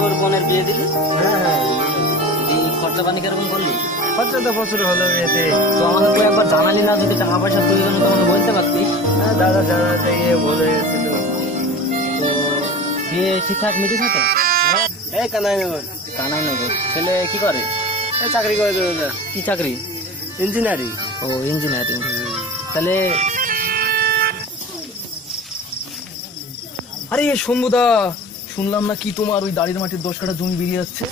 তোর বোনের বিয়ে দিলি? হ্যাঁ হ্যাঁ, খরচা পানি কিরকম করলি? খরচা তো প্রচুর হলো বিয়েতে। তো আমাকে তুই একবার জানালি না? যদি টাকা পয়সা প্রয়োজন হতো আমাকে বলতে পারতিস। হ্যাঁ, দাদা জানাতে গিয়ে বলে গেছিল। তো বিয়ে ঠিকঠাক মিটেছে তো? এই কানাই নগর কানাই নগর। ছেলে কি করে? এই চাকরি করে তো দাদা, কি চাকরি? ইঞ্জিনিয়ারিং। ও, ইঞ্জিনিয়ারিং। তাহলে আরে শম্ভুদা, শুনলাম না কি তোমার ওই দাড়ির মাটির 10 কাঠা জমি বেরিয়ে যাচ্ছে?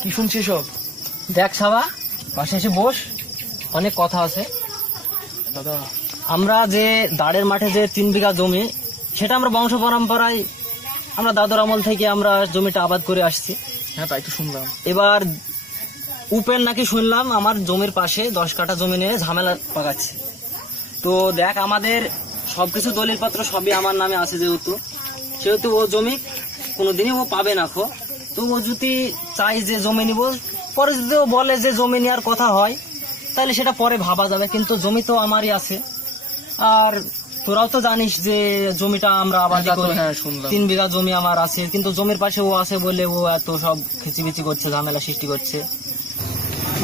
কি শুনছি সব? দেখ সাবা, পাশে এসে বস, অনেক কথা আছে। দাদা আমরা যে দাঁড়ের মাঠে যে 3 বিঘা জমি, সেটা আমরা বংশ পরম্পরায় আমরা দাদুর আমল থেকে আমরা জমিটা আবাদ করে আসছি। হ্যাঁ, তাই তো শুনলাম। এবার উপেন নাকি শুনলাম আমার জমির পাশে 10 কাঠা জমি নিয়ে ঝামেলা পাকাচ্ছে। তো দেখ, আমাদের সবকিছু দলিলপত্র সবই আমার নামে আছে, সেহেতু ও জমি কোনোদিনই ও পাবে না। তো ও যদি চাই যে জমি নিব, পরে যদি ও বলে যে জমি নেওয়ার কথা হয়, তাহলে সেটা পরে ভাবা যাবে, কিন্তু জমি তো আমারই আছে। আর তোরাও তো জানিস যে জমিটা আমরা আবাদি করি। হ্যাঁ, শুনলাম। 3 বিঘা জমি আমার আছে, কিন্তু জমির পাশে ও আছে বলে ও এত সব খিচিবিচি করছে, ঝামেলা সৃষ্টি করছে।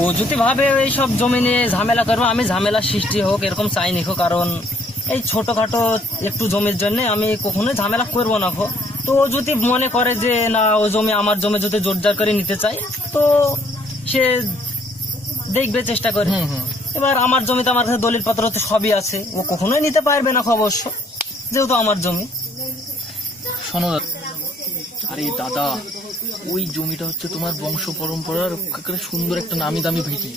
ও যদি ভাবে এইসব জমি নিয়ে ঝামেলা করবো, আমি ঝামেলা সৃষ্টি হোক এরকম চাই নিখো, কারণ এই ছোটখাটো একটু জমির জন্য আমি কখনোই ঝামেলা করবো না। তো ও যদি মনে করে যে না, ও জমি আমার জমি যদি জোরদার করে নিতে চাই, তো সে দেখবে, চেষ্টা করে। এবার আমার জমিতে আমার কাছে দলিল পত্র তো সবই আছে, ও কখনোই নিতে পারবে না অবশ্য, যেহেতু আমার জমি। শোনো দাদা, আরে দাদা, ওই জমিটা হচ্ছে তোমার বংশ পরম্পরার একেবারে সুন্দর একটা নামি দামি ভিটি।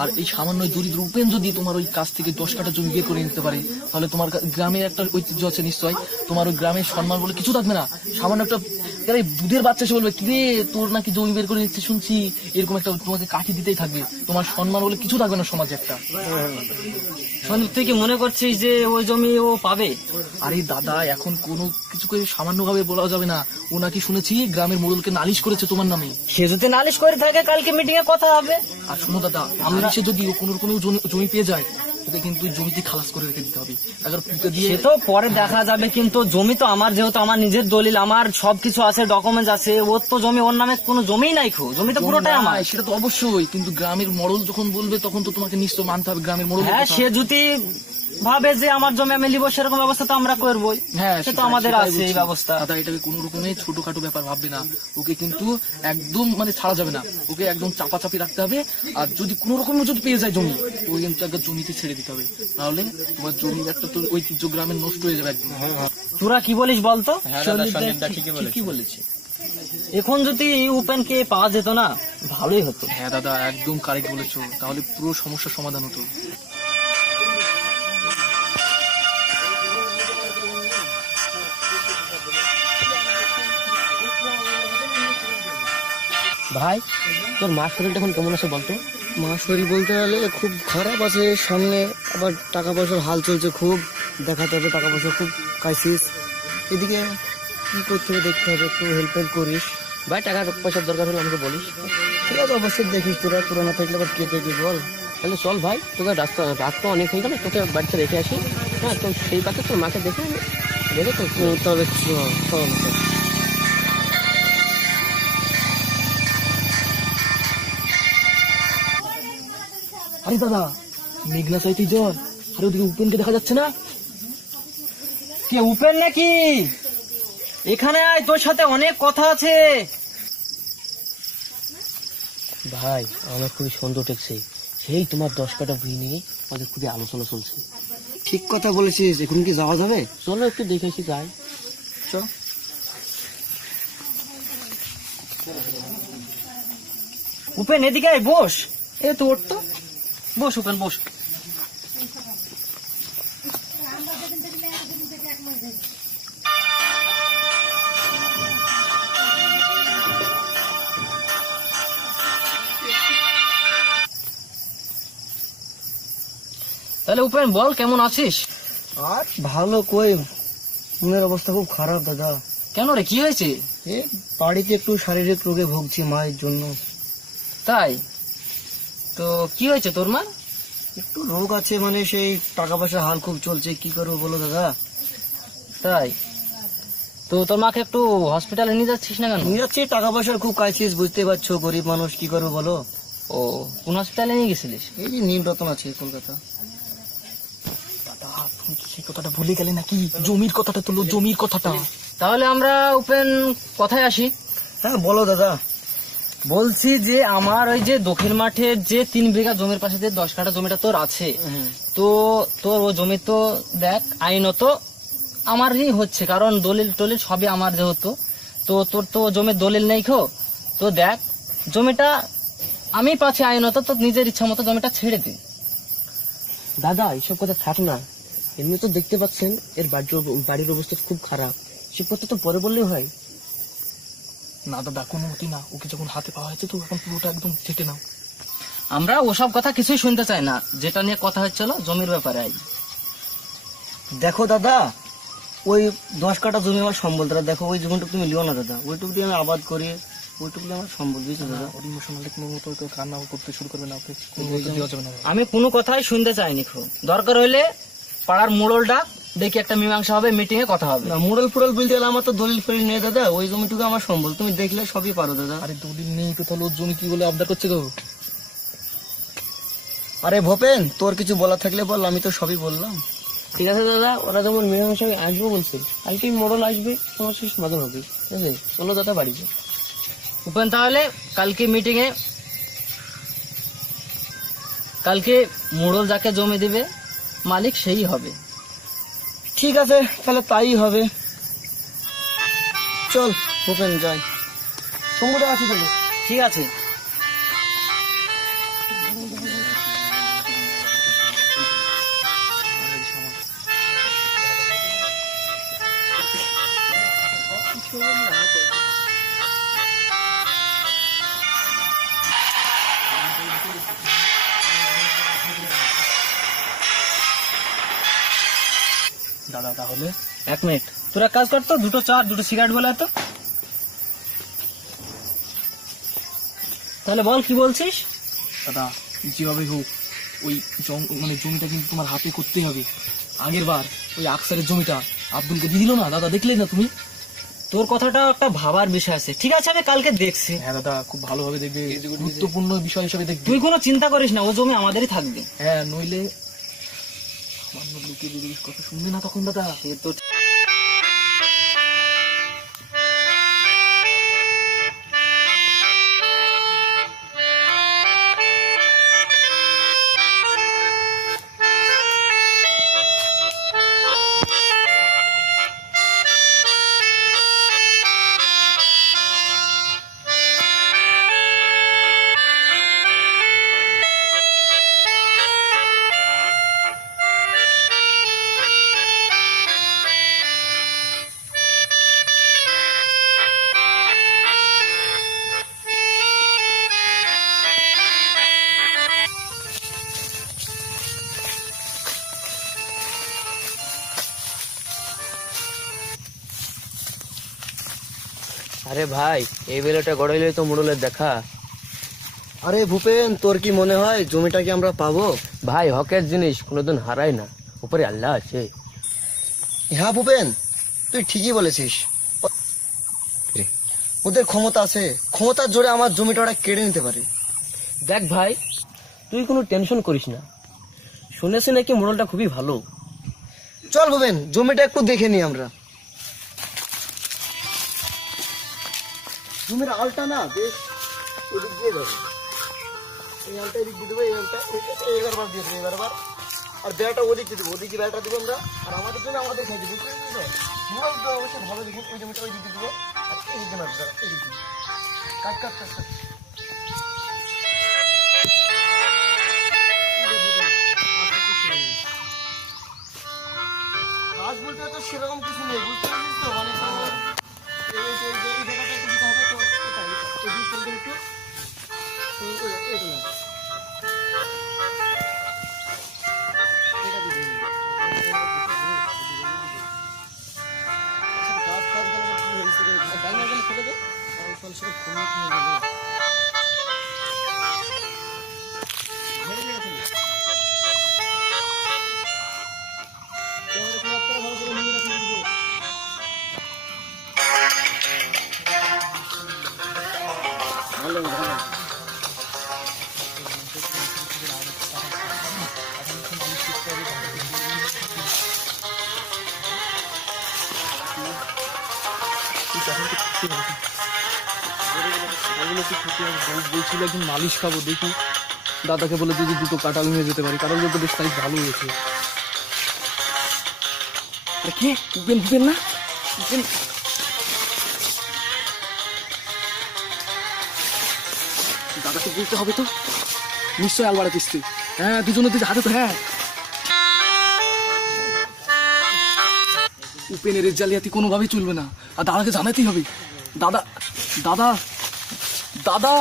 আর এই সামান্য দরিদ্র উপেন যদি তোমার ওই কাছ থেকে 10 কাঠা জমি বের করে নিতে পারে, তাহলে তোমার গ্রামের একটা ঐতিহ্য আছে নিশ্চয়, তোমার ওই গ্রামের সম্মান বলে কিছু থাকবে না। সামান্য একটা দুধের বাচ্চা এসে বলবে, কিরে তোর নাকি জমি বের করে নিচ্ছে শুনছি, এরকম একটা তোমাকে কাঠি দিতেই থাকবে। তোমার সম্মান বলে কিছু থাকবে না সমাজে একটা। তুই কি মনে করছিস যে ওই জমি ও পাবে? আরে দাদা, এখন কোনো কিছুকে সামান্য ভাবে বলা যাবে না। ও নাকি শুনেছি গ্রামের মোড়লকে নালিশ করেছে তোমার নামে। সে যদি নালিশ করে থাকে, কালকে মিটিং এ কথা হবে। আর শোনো দাদা, আমরা সে যদি কোনো রকম জমি পেয়ে যায়, ওকে কিন্তু জমিতে খালাস করে রেখে দিতে হবে। আবার পুঁতে দিয়ে সে তো পরে দেখা যাবে, কিন্তু জমি তো আমার, যেহেতু আমার নিজের দলিল, আমার সবকিছু আছে, ডকুমেন্টস আছে। ওর তো জমি, ওর নামে কোনো জমিই নাই, জমি তো পুরোটাই আমার। সেটা তো অবশ্যই, কিন্তু গ্রামের মোড়ল যখন বলবে তখন তো তোমাকে নিশ্চয় মানতে হবে গ্রামের মোড়ল। হ্যাঁ, সে যদি ভাবে যে আমার জমি আমি নিব, সেরকম ব্যবস্থা তো আমরা করবোই। হ্যাঁ, সে তো আমাদের আছে এই ব্যবস্থা। দাদা, এটাকে কোনো রকমের ছোটখাটো ব্যাপার ভাববে না। ওকে কিন্তু একদম ছাড়া যাবে না, ওকে একদম চাপাচাপি রাখতে হবে। আর যদি কোনো রকম যদি পেয়ে যায় জমি, ওকে কিন্তু একটা জমিতে ছেড়ে দিতে হবে, তাহলে তোমার জমির একটা তো ঐতিহ্য গ্রামের নষ্ট হয়ে যাবে একদম। তোরা কি বলিস বলতো? কি বলেছে? এখন যদি উপেনকে পাওয়া যেত না, ভালোই হতো। হ্যাঁ দাদা, একদম কারেক্ট বলেছো, তাহলে পুরো সমস্যার সমাধান হতো। ভাই, তোর মার শরীরটা এখন কেমন আছে বলতো? মা শরীর বলতে গেলে খুব খারাপ আছে, সামনে আবার টাকা পয়সার হাল চলছে, খুব দেখাতে হবে, টাকা পয়সা খুব ক্রাইসিস। এদিকে কি করতে হবে দেখতে হবে, একটু হেল্প করিস ভাই, টাকা পয়সার দরকার হলে আমাকে বলিস। ঠিক আছে, অবশ্যই দেখিস, তোরা পুরোনো থাকলে আবার কে কে বল। তাহলে চল ভাই, তোকে রাত তো অনেক হয়ে গেল, তোকে বাড়িতে রেখে আসি। হ্যাঁ, তো সেই পাশে তোর মাকে দেখে তো তাহলে চল। আরে দাদা, মেঘনা চাইতে জল, আর ওদিকে উপেনকে দেখা যাচ্ছে না। কে, উপেন নাকি? এখানে আয়, তোর সাথে অনেক কথা আছে। ভাই, আমার খুবই সন্দেহ ঠেকছে, সেই তোমার 10 কাঠা ভুঁই নিয়ে আমাদের খুবই আলোচনা চলছে। ঠিক কথা বলেছিস, এখন কি যাওয়া যাবে? চলো একটু দেখেছি, যাই। চল। উপেন, এদিকে আয়, বস। এ তো ওর তো। বস উপেন, বস। তাহলে উপেন বল, কেমন আছিস? আর ভালো কই, মনের অবস্থা খুব খারাপ দাদা। কেন রে, কি হয়েছে? বাড়িতে একটু শারীরিক রোগে ভুগছি মায়ের জন্য। তাই? তো কি হয়েছে তোর মা? একটু রোগ আছে, সেই টাকা পয়সা হাল খুব চলছে, কি করবো বলো দাদা। তাই? তো তোর মাকে একটু হসপিটালে নিয়ে যাচ্ছিস না কেন? নিয়ে যাচ্ছি, টাকা পয়সার খুব ক্রাইসিস, বুঝতে পারছো, গরিব মানুষ কি করবো বলো। ও কোন হসপিটালে নিয়ে গেছিলিস? এই যে নীলরতন আছে কলকাতা। দাদা তুমি কি সেই কথাটা ভুলে গেলে নাকি? জমির কথাটা তুলো, জমির কথাটা। তাহলে আমরা উপেন কথায় আসি। হ্যাঁ বলো দাদা। বলছি যে আমার ওই যে দক্ষিণ মাঠের যে 3 বিঘা জমির পাশে যে 10 কাঠা জমিটা তোর আছে, তো তোর ও জমি তো দেখ আইনত আমারই হচ্ছে, কারণ দলিল টলিল সবই আমার যেহেতু, তো তোর তো জমির দলিল নেই খো, তো দেখ জমিটা আমি পাচ্ছি আইনত, তো নিজের ইচ্ছা মতো জমিটা ছেড়ে দিন। দাদা এইসব কথা থাক না, এমনি তো দেখতে পাচ্ছেন এর বাড়ির অবস্থা খুব খারাপ, সে কথা তো পরে বললেই হয়। না দাদা কোনো মতি না, ওকে যখন হাতে পাওয়া হয়েছে তো এখন পুরোটা একদম ছেটে নাও। আমরা ওসব কথা কিছুই শুনতে চাই না, যেটা নিয়ে কথা হচ্ছিল জমির ব্যাপারে। দেখো দাদা, ওই 10 কাঠা জমি আমার সম্বল, দাদা দেখো ওই জমিটুকু তুমি লিও না দাদা, ওইটুকু দিয়ে আমি আবাদ করি, ওইটুকু দিয়ে আমার সম্বল, বুঝছো দাদা। ওর ইমোশনালি কোনো মতো ওকে কান্না করতে শুরু করবে না, ওকে কোনো মতো দেওয়া যাবে না। আমি কোনো কথাই শুনতে চাইনি খো, দরকার হইলে পাড়ার মোড়ল ডাক, দেখি একটা মীমাংসা হবে, মিটিং এ কথা হবে। না মুরাল ফুরাল বলতে গেলে আমার তো দলিল ফলিল নেই দাদা, ওই জমিটুকু আমার সম্বল, তুমি দেখলে সবই পারো দাদা। আরে দলিল নেই তো তাহলে ওর জমি কি বলে আবদার করছে গো? আরে ভোপেন, তোর কিছু বলার থাকলে বল, আমি তো সবই বললাম। ঠিক আছে দাদা, ওরা যেমন মীমাংসা আসবো বলছে, কালকে মোড়ল আসবে, সমস্যা সমাধান হবে। ঠিক আছে, চলো দাদা বাড়িতে। উপেন তাহলে কালকে মিটিং এ, কালকে মোড়ল যাকে জমি দিবে মালিক সেই হবে। ঠিক আছে তাহলে তাই হবে, চল ভোপেন যাই, সঙ্গে আছি তাহলে। ঠিক আছে। দাদা তাহলে 1 মিনিট, তোরা কাজ করতো, 2টো চা 2টো সিগারেট বলে তো। তাহলে বল কি বলছিস? দাদা যেভাবে হোক ওই মানে জমিটা কিন্তু তোমার হাতে করতেই হবে। আগের বার ওই আকসারের জমিটা আব্দুলকে দিয়ে দিল না দাদা, দেখলে না তুমি? তোর কথাটা একটা ভাবার বিষয় আছে, ঠিক আছে আমি কালকে দেখছি। হ্যাঁ দাদা খুব ভালোভাবে দেখবে, গুরুত্বপূর্ণ বিষয় হিসেবে দেখবে। তুই কোনো চিন্তা করিস না, ও জমি আমাদেরই থাকবে। হ্যাঁ নইলে সামান্য লোকে যদি কথা শুনবে না তখন দাদা। সে তো আরে ভাই, এই বেলাটা গড়াইলে তো মোড়লের দেখা। আরে ভূপেন, তোর কি মনে হয় জমিটা কি আমরা পাবো? ভাই হকের জিনিস কোনোদিন হারায় না, উপরে আল্লাহ আছে। হ্যাঁ ভূপেন, তুই ঠিকই বলেছিস, ওদের ক্ষমতা আছে, ক্ষমতার জোরে আমার জমিটা ওরা কেড়ে নিতে পারে। দেখ ভাই, তুই কোনো টেনশন করিস না, শুনেছি নাকি মোড়লটা খুবই ভালো। চল ভূপেন, জমিটা একটু দেখে নি আমরা। জমির আলটা না বেশ এদিক দিয়ে যাবে, এই আলটা এদিক দিয়ে দেবো, এই আলটা এগারবার দিয়ে দেবো, এগারবার, আর বেড়াটা ওদিক দিয়ে দেবো, ওদিকে বেড়াটা দেবো আমরা, আর আমাদের জন্য আমাদের খেয়ে দেবো। মোড়ল তো অবশ্যই ভালো দেখুন, ওই জমিটা ওই দিক দিয়ে দেবো, আর এই দিকে মারবে, এই দিকে কাট কাট কাট কাট। কাজ বলতে তো সেরকম কিছু নেই, বুঝতে পারছিস তো, মানে এই জায়গাটা একটু দিতে হবে, তো এই দিকটা একটু এটা দিয়ে দিন। গাছ ফাছ গেলে ফেলে দে, আর ফল সব কমে নিয়ে যাবে। ঘরে নিয়ে ফেলে ক্যামেরা খারাপ করে ভালো করে নিয়ে রাখি। বলছিল একদিন মালিশ খাবো, দেখি দাদাকে বলে যদি দুটো কাঁঠাল নিয়ে যেতে পারি। কাঁঠাল বলতে বেশ তাই ভালো হয়েছে। কে উবেন উবেন না উবেন, দাদাকে বলতে হবে তো, নিশ্চয়ই আলবাড়া কিস্তি। হ্যাঁ দুজনে দুজন হাতে তো। হ্যাঁ উপেনের জালিয়াতি কোনোভাবেই চলবে না, আর দাদাকে জানাতেই হবে। দাদা দাদা দাদা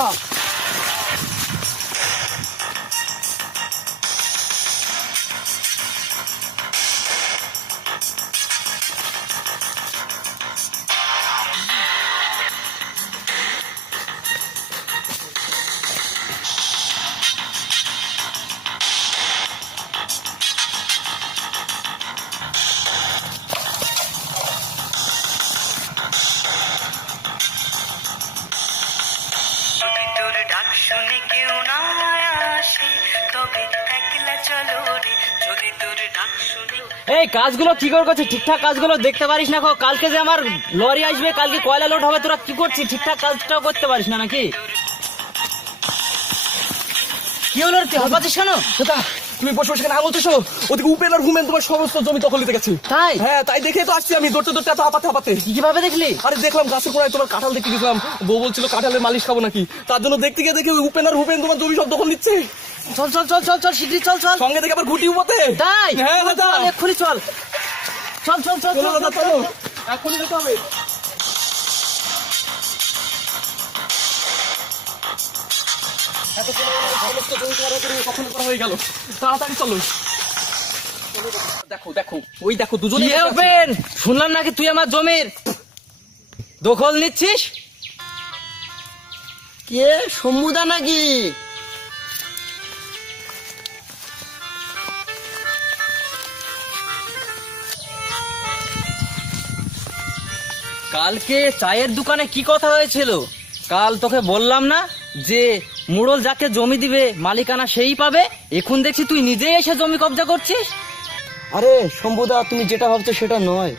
যদি তোর ডাক শুনে কেউ না আসে তবে একলা চলো রে, যদি তোর ডাক শুনে এই কাজগুলো কি করে করছিস? ঠিকঠাক কাজগুলো দেখতে পারিস না? কালকে যে আমার লরি আসবে, কালকে কয়লা লোড হবে, তোরা কি করছিস? ঠিকঠাক কাজটাও করতে পারিস না নাকি? কি হলো রে, তুই হাঁপাচ্ছিস কেন? দাদা তুমি বসে বসে কেন বলতেছো? ওদিকে উপেন আর হুমেন তোমার সমস্ত জমি দখল নিতে গেছে। তাই? হ্যাঁ তাই দেখে তো আসছি আমি, দৌড়তে দৌড়তে এত হাঁপাতে হাঁপাতে। কিভাবে দেখলি? আরে দেখলাম গাছের কোনায় তোমার কাঁঠাল দেখতে গেছিলাম, বউ বলছিল কাঁঠালের মালিশ খাবো নাকি, তার জন্য দেখতে গিয়ে দেখি উপেন আর হুমেন তোমার জমি সব দখল নিচ্ছে। চল চল চল চল চল, শীঘ্রই চল চল। সঙ্গে দেখে আবার ঘুটি উপতে। তাই? হ্যাঁ দাদা চল, এক্ষুনি চল চল চল চল চলো চল, দাদা চল, চলো, চল। এখনই যেতে হবে। এত সমস্ত জমি তোমার উপরে দখল করা হয়ে গেল, তাড়াতাড়ি চলো। দেখো দেখো ওই দেখো দুজনে কি ওপেন, শুনলাম নাকি তুই আমার জমির দখল নিচ্ছিস? কে শম্ভুদা নাকি? কালকে চায়ের দোকানে কি কথা হয়েছিল? কাল তোকে বললাম না যে মুড়ল যাকে জমি দিবে মালিকানা সেই পাবে? এখন দেখছি তুই নিজেই এসে জমি কবজা করছিস। আরে শম্ভুদা তুমি যেটা ভাবছো সেটা নয়।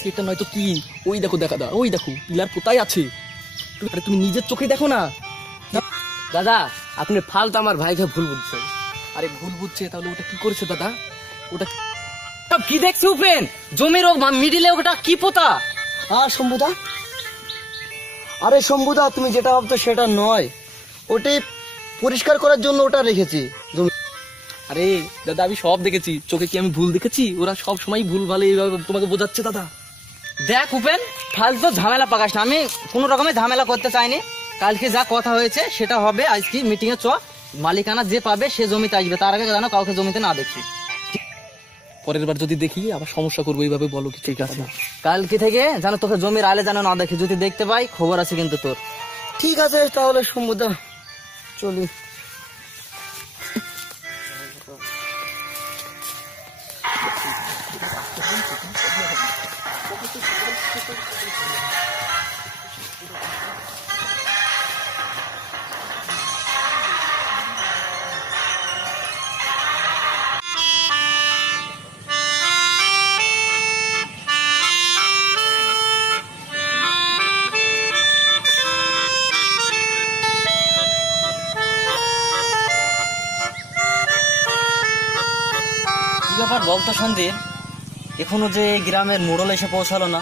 সেটা নয়তো কি? ওই দেখো দেখা দা, ওই দেখো পিলার কোথায় আছে, আরে তুমি নিজের চোখে দেখো না। দাদা আপনি ফালতু আমার ভাইকে ভুল বুঝছেন। আরে ভুল বুঝছে, তাহলে ওটা কি করেছে দাদা? ওটা সব কি দেখছি উপেন? জমির মিডিলে ওটা কি পোতা? আর শম্ভুদা, আরে শম্ভুদা তুমি যেটা ভাবছো সেটা নয়, ওটি পরিষ্কার করার জন্য ওটা রেখেছি জমি। আরে দাদা আমি সব দেখেছি, চোখে কি আমি ভুল দেখেছি? ওরা সব সময় ভুল ভালো এইভাবে তোমাকে বোঝাচ্ছে দাদা। দেখ উপেন, ফালতু ঝামেলা পাকাস না। আমি কোনো রকমের ঝামেলা করতে চাইনি। কালকে যা কথা হয়েছে সেটা হবে। আজকে মিটিং এ চ, মালিকানা যে পাবে সে জমিতে আসবে, তার আগে জানো কাউকে জমিতে না দেখছি। পরের বার যদি দেখি আবার সমস্যা করবো, এইভাবে বলো কি? ঠিক আছে কালকে থেকে জানো তোকে জমির আলে যেন না দেখি, যদি দেখতে পাই খবর আছে কিন্তু তোর। ঠিক আছে তাহলে শম্ভুদা চলি। কি ব্যাপার বলতো সন্দীপ, এখনো যে গ্রামের মোড়ল এসে পৌঁছালো না?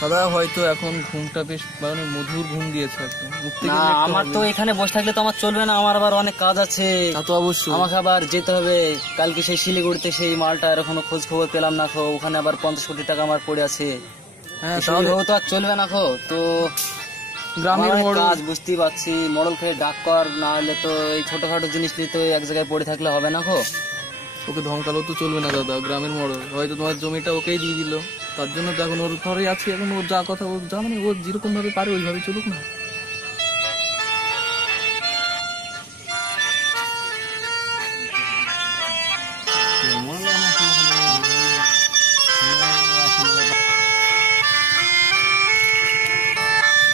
দাদা হয়তো এখন ঘুমটা বেশ মানে মধুর ঘুম দিয়েছে একদম। উঠতে না গেলে একটু আমার তো হবে। এখানে বসে থাকলে তো আমার চলবে না, আমার আবার অনেক কাজ আছে। তা তো অবশ্যই। আমাকে আবার যেতে হবে কালকে সেই শিলিগুড়িতে, সেই মালটা এখনো খোঁজ খবর পেলাম না খো, ওখানে আবার 50 কোটি টাকা আমার পড়ে আছে। হ্যাঁ এসব তাহলে তো আর চলবে না খো। তো গ্রামের আমার অনেক মোড়ল কাজ বুঝতেই পারছি, মডেল খেয়ে ডাক কর, না হলে তো এই ছোটখাটো জিনিস নিয়ে তো এক জায়গায় পড়ে থাকলে হবে না খো। ওকে ধমকালেও তো চলবে না দাদা, গ্রামের মোড়ল হয়তো তোমার জমিটা ওকেই দিয়ে দিল, তার জন্য তো এখন ওর ঘরে আছি। এখন ওর যা কথা, ও যা মানে ও যেরকম ভাবে পারে ওইভাবে চলুক না।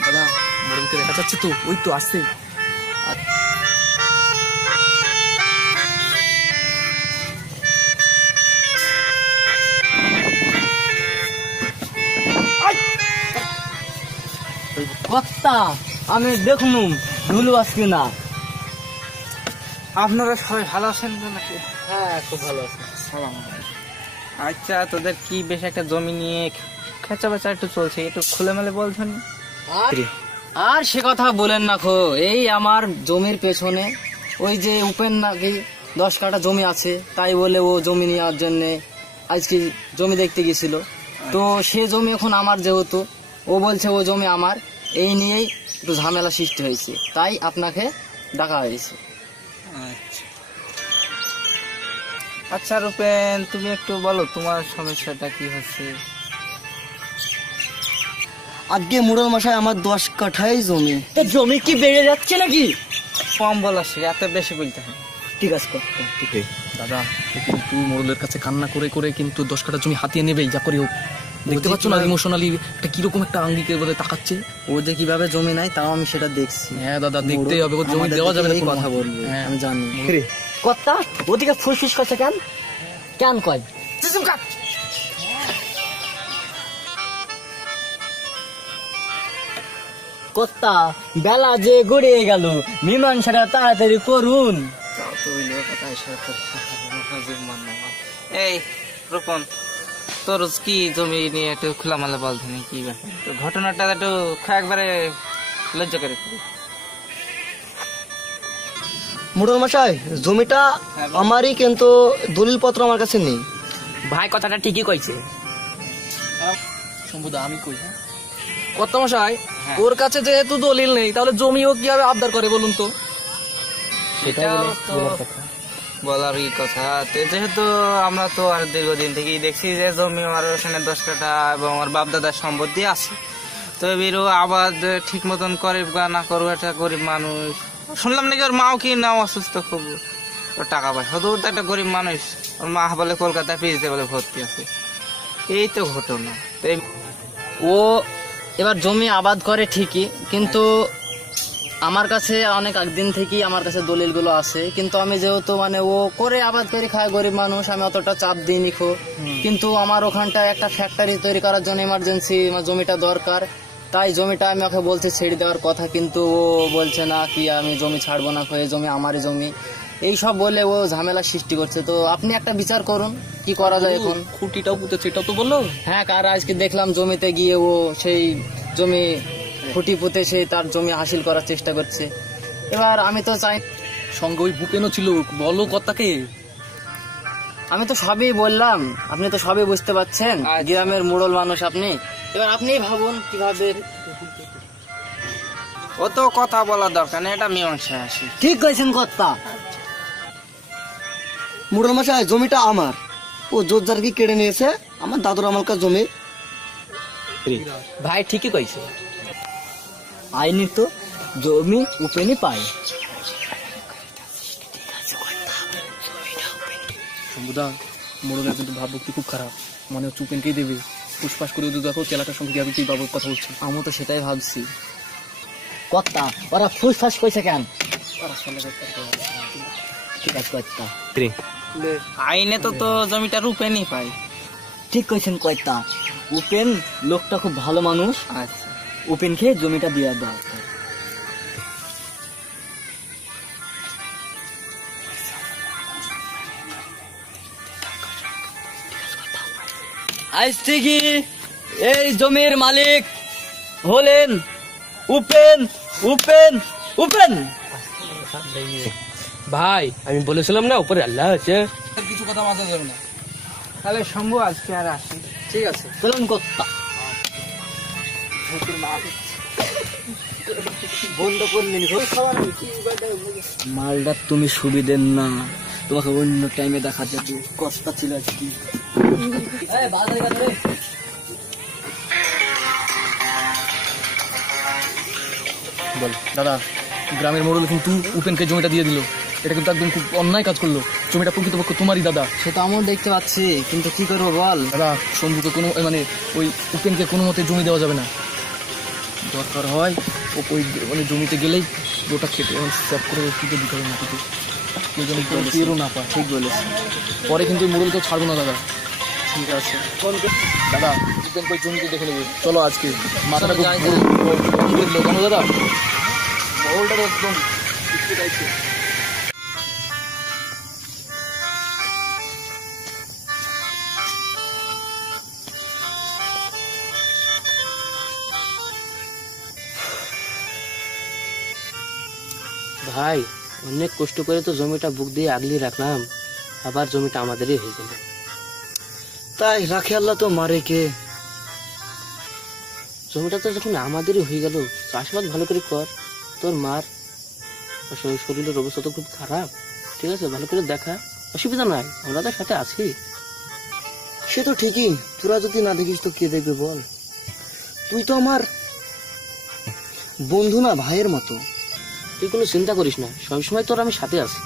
দাদা মোড়লকে দেখা যাচ্ছে তো, ওই তো আসছে। কর্তা আমি দেখুন ধুলু আজকে না। আপনারা সবাই ভালো আছেন তো নাকি? হ্যাঁ খুব ভালো আছে। আচ্ছা, তোদের কি বেশ একটা জমি নিয়ে খেচা বেচা একটু চলছে, একটু খুলে মেলে বলছেন। আর সে কথা বলেন না খো, এই আমার জমির পেছনে ওই যে উপেন নাকি 10 কাঠা জমি আছে, তাই বলে ও জমি নেওয়ার জন্য আজকে জমি দেখতে গেছিল। তো সে জমি এখন আমার, যেহেতু ও বলছে ও জমি আমার, এই নিয়েই একটু ঝামেলা সৃষ্টি হয়েছে, তাই আপনাকে ডাকা হয়েছে। আচ্ছা রূপেন, তুমি একটু বলো তোমার সমস্যাটা কি হচ্ছে। আজকে মুরল মশাই আমার 10 কাঠাই জমি। জমি কি বেড়ে যাচ্ছে নাকি? কম বলা সে, এত বেশি বলতে হয়। ঠিক আছে কর্তা, ঠিক আছে। দাদা ও কিন্তু মোড়লের কাছে কান্না করে করে কিন্তু 10 কাঠা জমি হাতিয়ে নেবেই, যা করে হোক। দেখতে পাচ্ছ না ইমোশনালি একটা কিরকম একটা আঙ্গিকের বলে তাকাচ্ছে। ও যে কিভাবে জমি নাই তাও আমি সেটা দেখছি। হ্যাঁ দাদা, দেখতেই হবে, ওর জমি আমাদের দেওয়া যাবে না দিকেই কোনো কথা মতে। বলবো, হ্যাঁ আমি জানি। কর্তা ওদিকে ফুসফুস করছে কেন? কেন কয়? কর্তা বেলা যে গড়িয়ে গেল, মীমাংসাটা তাড়াতাড়ি করুন। এই রূপন, তোর কি জমি নিয়ে একটু খোলামেলা বলতে নেই কি ব্যাপার, তো ঘটনাটা একটু একবারে লজ্জা করে। মুরল মশাই জমিটা আমারই, কিন্তু দলিল পত্র আমার কাছে নেই। ভাই কথাটা ঠিকই কইছে। শম্ভুদা আমি কই, হ্যাঁ কত মশাই, ওর কাছে যেহেতু দলিল নেই তাহলে জমিও কিভাবে আবদার করে বলুন তো? এটাও তো বলারই কথা। তো যেহেতু আমরা তো আর দীর্ঘদিন থেকেই দেখছি যে জমি আমার ওখানে 10 কাঠা এবং আমার বাপ দাদার সম্পত্তি আছে, তো এবারও আবাদ ঠিক মতন করে বা না করবো, একটা গরিব মানুষ। শুনলাম নাকি ওর মাও কি নাও অসুস্থ খুব, ওর টাকা পয়সা, তো একটা গরিব মানুষ, ওর মা বলে কলকাতায় পিজিতে বলে ভর্তি আছে। এই তো ঘটনা। তো ও এবার জমি আবাদ করে ঠিকই, কিন্তু আমার কাছে অনেক দিন থেকেই আমার কাছে দলিলগুলো আছে, কিন্তু আমি যেহেতু মানে ও করে আবাদ করে খায় গরিব মানুষ, আমি অতটা চাপ দিইনি খো। কিন্তু আমার ওখানটা একটা ফ্যাক্টরি তৈরি করার জন্য ইমার্জেন্সি জমিটা দরকার, তাই জমিটা আমি ওকে বলছি ছেড়ে দেওয়ার কথা, কিন্তু ও বলছে না কি আমি জমি ছাড়বো না, এই জমি আমারই জমি, এই সব বলে ও ঝামেলা সৃষ্টি করছে। তো আপনি একটা বিচার করুন কি করা যায় এখন। খুঁটিটাও পুঁতেছে, এটাও তো বললো। হ্যাঁ, কার আজকে দেখলাম জমিতে গিয়ে ও সেই জমি খুঁটি পুঁতে সে তার জমি হাসিল করার চেষ্টা করছে। এবার আমি তো চাই, সঙ্গে ওই ভূপেনও ছিল, বলো কর্তাকে। আমি তো সবই বললাম, আপনি তো সবই বুঝতে পারছেন, গ্রামের মোড়ল মানুষ আপনি। এবার আপনি ভাবুন কিভাবে। ও তো কথা বলার দরকার নেই, এটা মীমাংসায় আসি। ঠিক কইছেন কর্তা। মুরল মশাই জমিটা আমার, ও জোরজার কি কেড়ে নিয়েছে আমার দাদুর আমলকার জমি। ভাই ঠিকই কইছে। আইনি তো জমি উপেনই পায়। শম্ভুদা মোড়লের কিন্তু ভাবভক্তি খুব খারাপ, মনে হচ্ছে উপেনকেই দেবে। পুষ্পাস করে যদি দেখো তেলাটার সঙ্গে কিভাবে কি বাবুর কথা বলছে। আমি তো সেটাই ভাবছি। কর্তা ওরা ফুসফাস কইছে কেন? ঠিক আছে কর্তা, আইনে তো তো জমিটা রূপেনই পাই। ঠিক কইছেন কর্তা। উপেন লোকটা খুব ভালো মানুষ, আচ্ছা, উপেনকে জমিটা দিয়ে দাও। আজ থেকে এই জমির মালিক হলেন উপেন। উপেন উপেন ভাই আমি বলেছিলাম না উপরে আল্লাহ আছে। কিছু কথা মাথা যাবে না। তাহলে শম্ভু আজকে আর আসি। ঠিক আছে, চলুন কর্তা। বন্ধ করলেন মালটা তুমি সুবিধের না, তোমাকে অন্য টাইমে দেখা যাবে। কষ্টা ছিল আজকে। বল দাদা, গ্রামের মোড়ল কিন্তু উপেনকে জমিটা দিয়ে দিল, এটা কিন্তু একদম খুব অন্যায় কাজ করলো। জমিটা প্রকৃতপক্ষ তোমারই দাদা। সেটা আমিও দেখতে পাচ্ছি, কিন্তু কি করবো বল। দাদা শম্ভুকে কোনো মানে ওই উপেনকে কোনো মতে জমি দেওয়া যাবে না। দরকার হয় ওই মানে জমিতে গেলেই ওটা খেতে সব করে দিতে হবে না, কিন্তু কেউ যেন কেউ না পায়। ঠিক বলেছি। পরে কিন্তু মোড়লকেও ছাড়বো না দাদা। ঠিক আছে দাদা, একদম ওই জমিতে দেখে নেবো। চলো আজকে মাথাটা খুব কেন দাদা, মহলটা তো একদম দেখতে চাইছে। ভাই অনেক কষ্ট করে তো জমিটা বুক দিয়ে আগলিয়ে রাখলাম, আবার জমিটা আমাদেরই হয়ে গেল। তাই রাখে আল্লাহ তো মারে কে। জমিটা তো যখন আমাদেরই হয়ে গেল, চাষবাস ভালো করে কর। তোর মার শরীরের অবস্থা তো খুব খারাপ, ঠিক আছে, ভালো করে দেখা, অসুবিধা নাই, আমরা তো সাথে আছি। সে তো ঠিকই, তোরা যদি না দেখিস তো কে দেখবে বল। তুই তো আমার বন্ধু না, ভাইয়ের মতো। তুই কোনো চিন্তা করিস না, সবসময় তোর আমি সাথে আছি।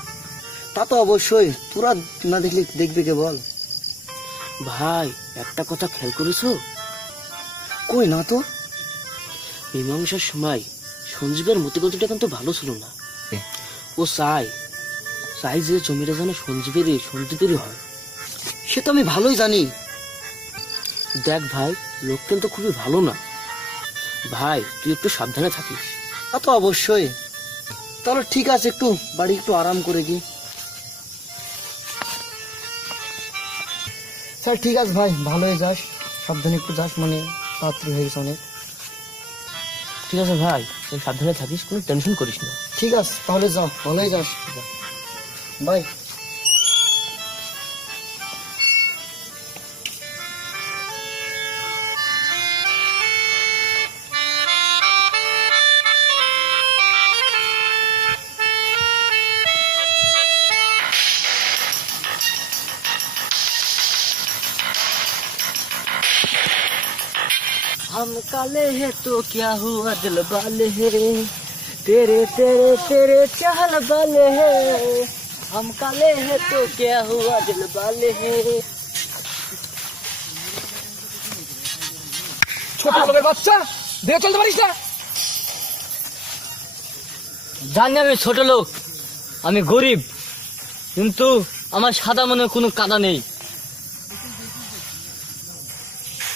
তা তো অবশ্যই, তোরা না দেখলে দেখবে কে বল। ভাই একটা কথা খেয়াল করেছো? কই না তো। মীমাংসার সময় সঞ্জীবের মতিগতিটা কিন্তু ভালো ছিল না। ও চাই যে জমিটা যেন সঞ্জীবেরই হয়। সে তো আমি ভালোই জানি। দেখ ভাই, লোক কিন্তু খুবই ভালো না ভাই, তুই একটু সাবধানে থাকিস। তা তো অবশ্যই। তাহলে ঠিক আছে, একটু বাড়ি একটু আরাম করে কি। স্যার ঠিক আছে ভাই, ভালোই যাস, সাবধানে একটু যাস, মানে রাত্রি হয়ে গেছে অনেক। ঠিক আছে ভাই, তুই সাবধানে থাকিস, কোনো টেনশন করিস না। ঠিক আছে তাহলে যাও, ভালোই যাস, বাই। हम काले हैं तो क्या हुआ दिल वाले हैं, तेरे तेरे तेरे चहल वाले हैं। हम काले हैं तो क्या हुआ दिल वाले हैं। ছোট লোকের বাচ্চা দেখে চলতে পারিস না? জানি আমি ছোট লোক, আমি গরিব, কিন্তু আমার সাদা মনে কোনো কাদা নেই।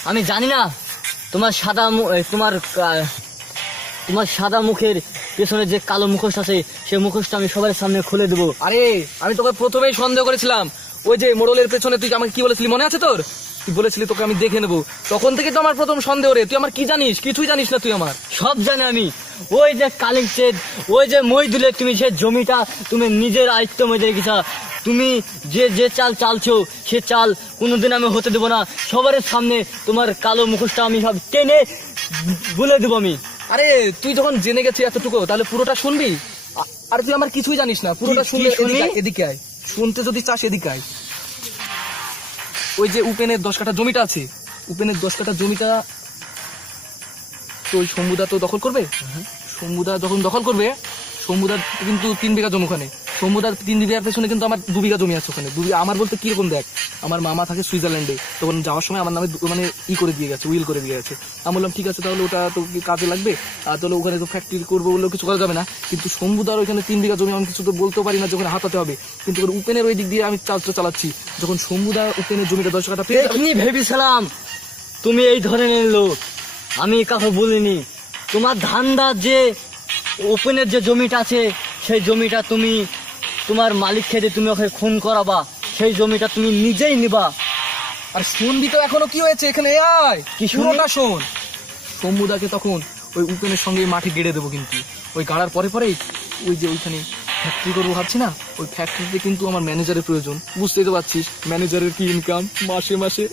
আমি জানি না তোমার তোমার সাদা মুখের পেছনে যে কালো মুখোশ আছে, সেই মুখোশটা আমি সবার সামনে খুলে দেবো। আরে আমি তোকে প্রথমেই সন্দেহ করেছিলাম, ওই যে মোড়লের পেছনে তুই আমাকে কি বলেছিলি মনে আছে তোর? তুই বলেছিলি তোকে আমি দেখে নেবো, তখন থেকে তো আমার প্রথম সন্দেহ রে। তুই আমার কি জানিস? কিছুই জানিস না তুই আমার। সব জানি আমি। ওই যে কালিকচেদ, ওই যে মইদুলের তুমি সে জমিটা তুমি নিজের আয়ত্ত মধ্যে রেখেছ। তুমি যে চাল চালছো, সে চাল কোনোদিন আমি হতে দেবো না। সবার সামনে তোমার কালো মুখোশটা আমি সব টেনে বলে দেবো আমি। আরে তুই যখন জেনে গেছিস এতটুকু, তাহলে পুরোটা শুনবি। আর তুই আমার কিছুই জানিস না, পুরোটা কি শুনলে শুনি? এদিকে আয়, শুনতে যদি চাস এদিকে আয়। ওই যে উপেনের 10 কাঠা জমিটা আছে, উপেনের 10 কাঠা জমিটা তো ওই শম্ভুদা তো দখল করবে। শম্ভুদা যখন দখল করবে, শম্ভুদার কিন্তু 3 বিঘা জমি ওখানে। শম্ভুদার 3 বিঘার পেছনে কিন্তু আমার 2 বিঘা জমি আছে ওখানে। আমার বলতে কিরকম দেখ, আমার মামা থাকে সুইজারল্যান্ডে, তখন যাওয়ার সময় আমার নামে মানে করে দিয়ে গেছে, উইল করে দিয়ে গেছে। আমি বললাম ঠিক আছে, তাহলে ওটা তো কাজে লাগবে, আর তাহলে ওখানে তো ফ্যাক্টরি করবো বললেও কিছু করা যাবে না। কিন্তু শম্ভুদার ওইখানে 3 বিঘা জমি আমি কিছু তো বলতেও পারি না, যখন হাতাতে হবে। কিন্তু উপেনের ওই দিক দিয়ে আমি চালটা চালাচ্ছি। যখন শম্ভুদা উপেনের জমিটা 10 কাঠা পেয়ে যাবে, এখনই ভেবেছিলাম তুমি এই ধরনের লোক, আমি কাউকে বলিনি। তোমার ধান্দা যে ওপেনের যে জমিটা আছে, সেই জমিটা তুমি তোমার মালিক খেতে তুমি ওকে খুন করাবা, সেই জমিটা তুমি নিজেই নিবা। আর শুনবি তো এখনো কি হয়েছে এখানে, আয় কি শুনি? পুরোটা শোন। শম্ভুদাকে তখন ওই উপেনের সঙ্গে মাটি গেড়ে দেবো, কিন্তু ওই গাড়ার পরে পরেই ওই যে ওইখানে ফ্যাক্টরি করবো ভাবছি না, ওই ফ্যাক্টরিতে কিন্তু আমার ম্যানেজারের প্রয়োজন। বুঝতেই তো পারছিস ম্যানেজারের কি ইনকাম, মাসে মাসে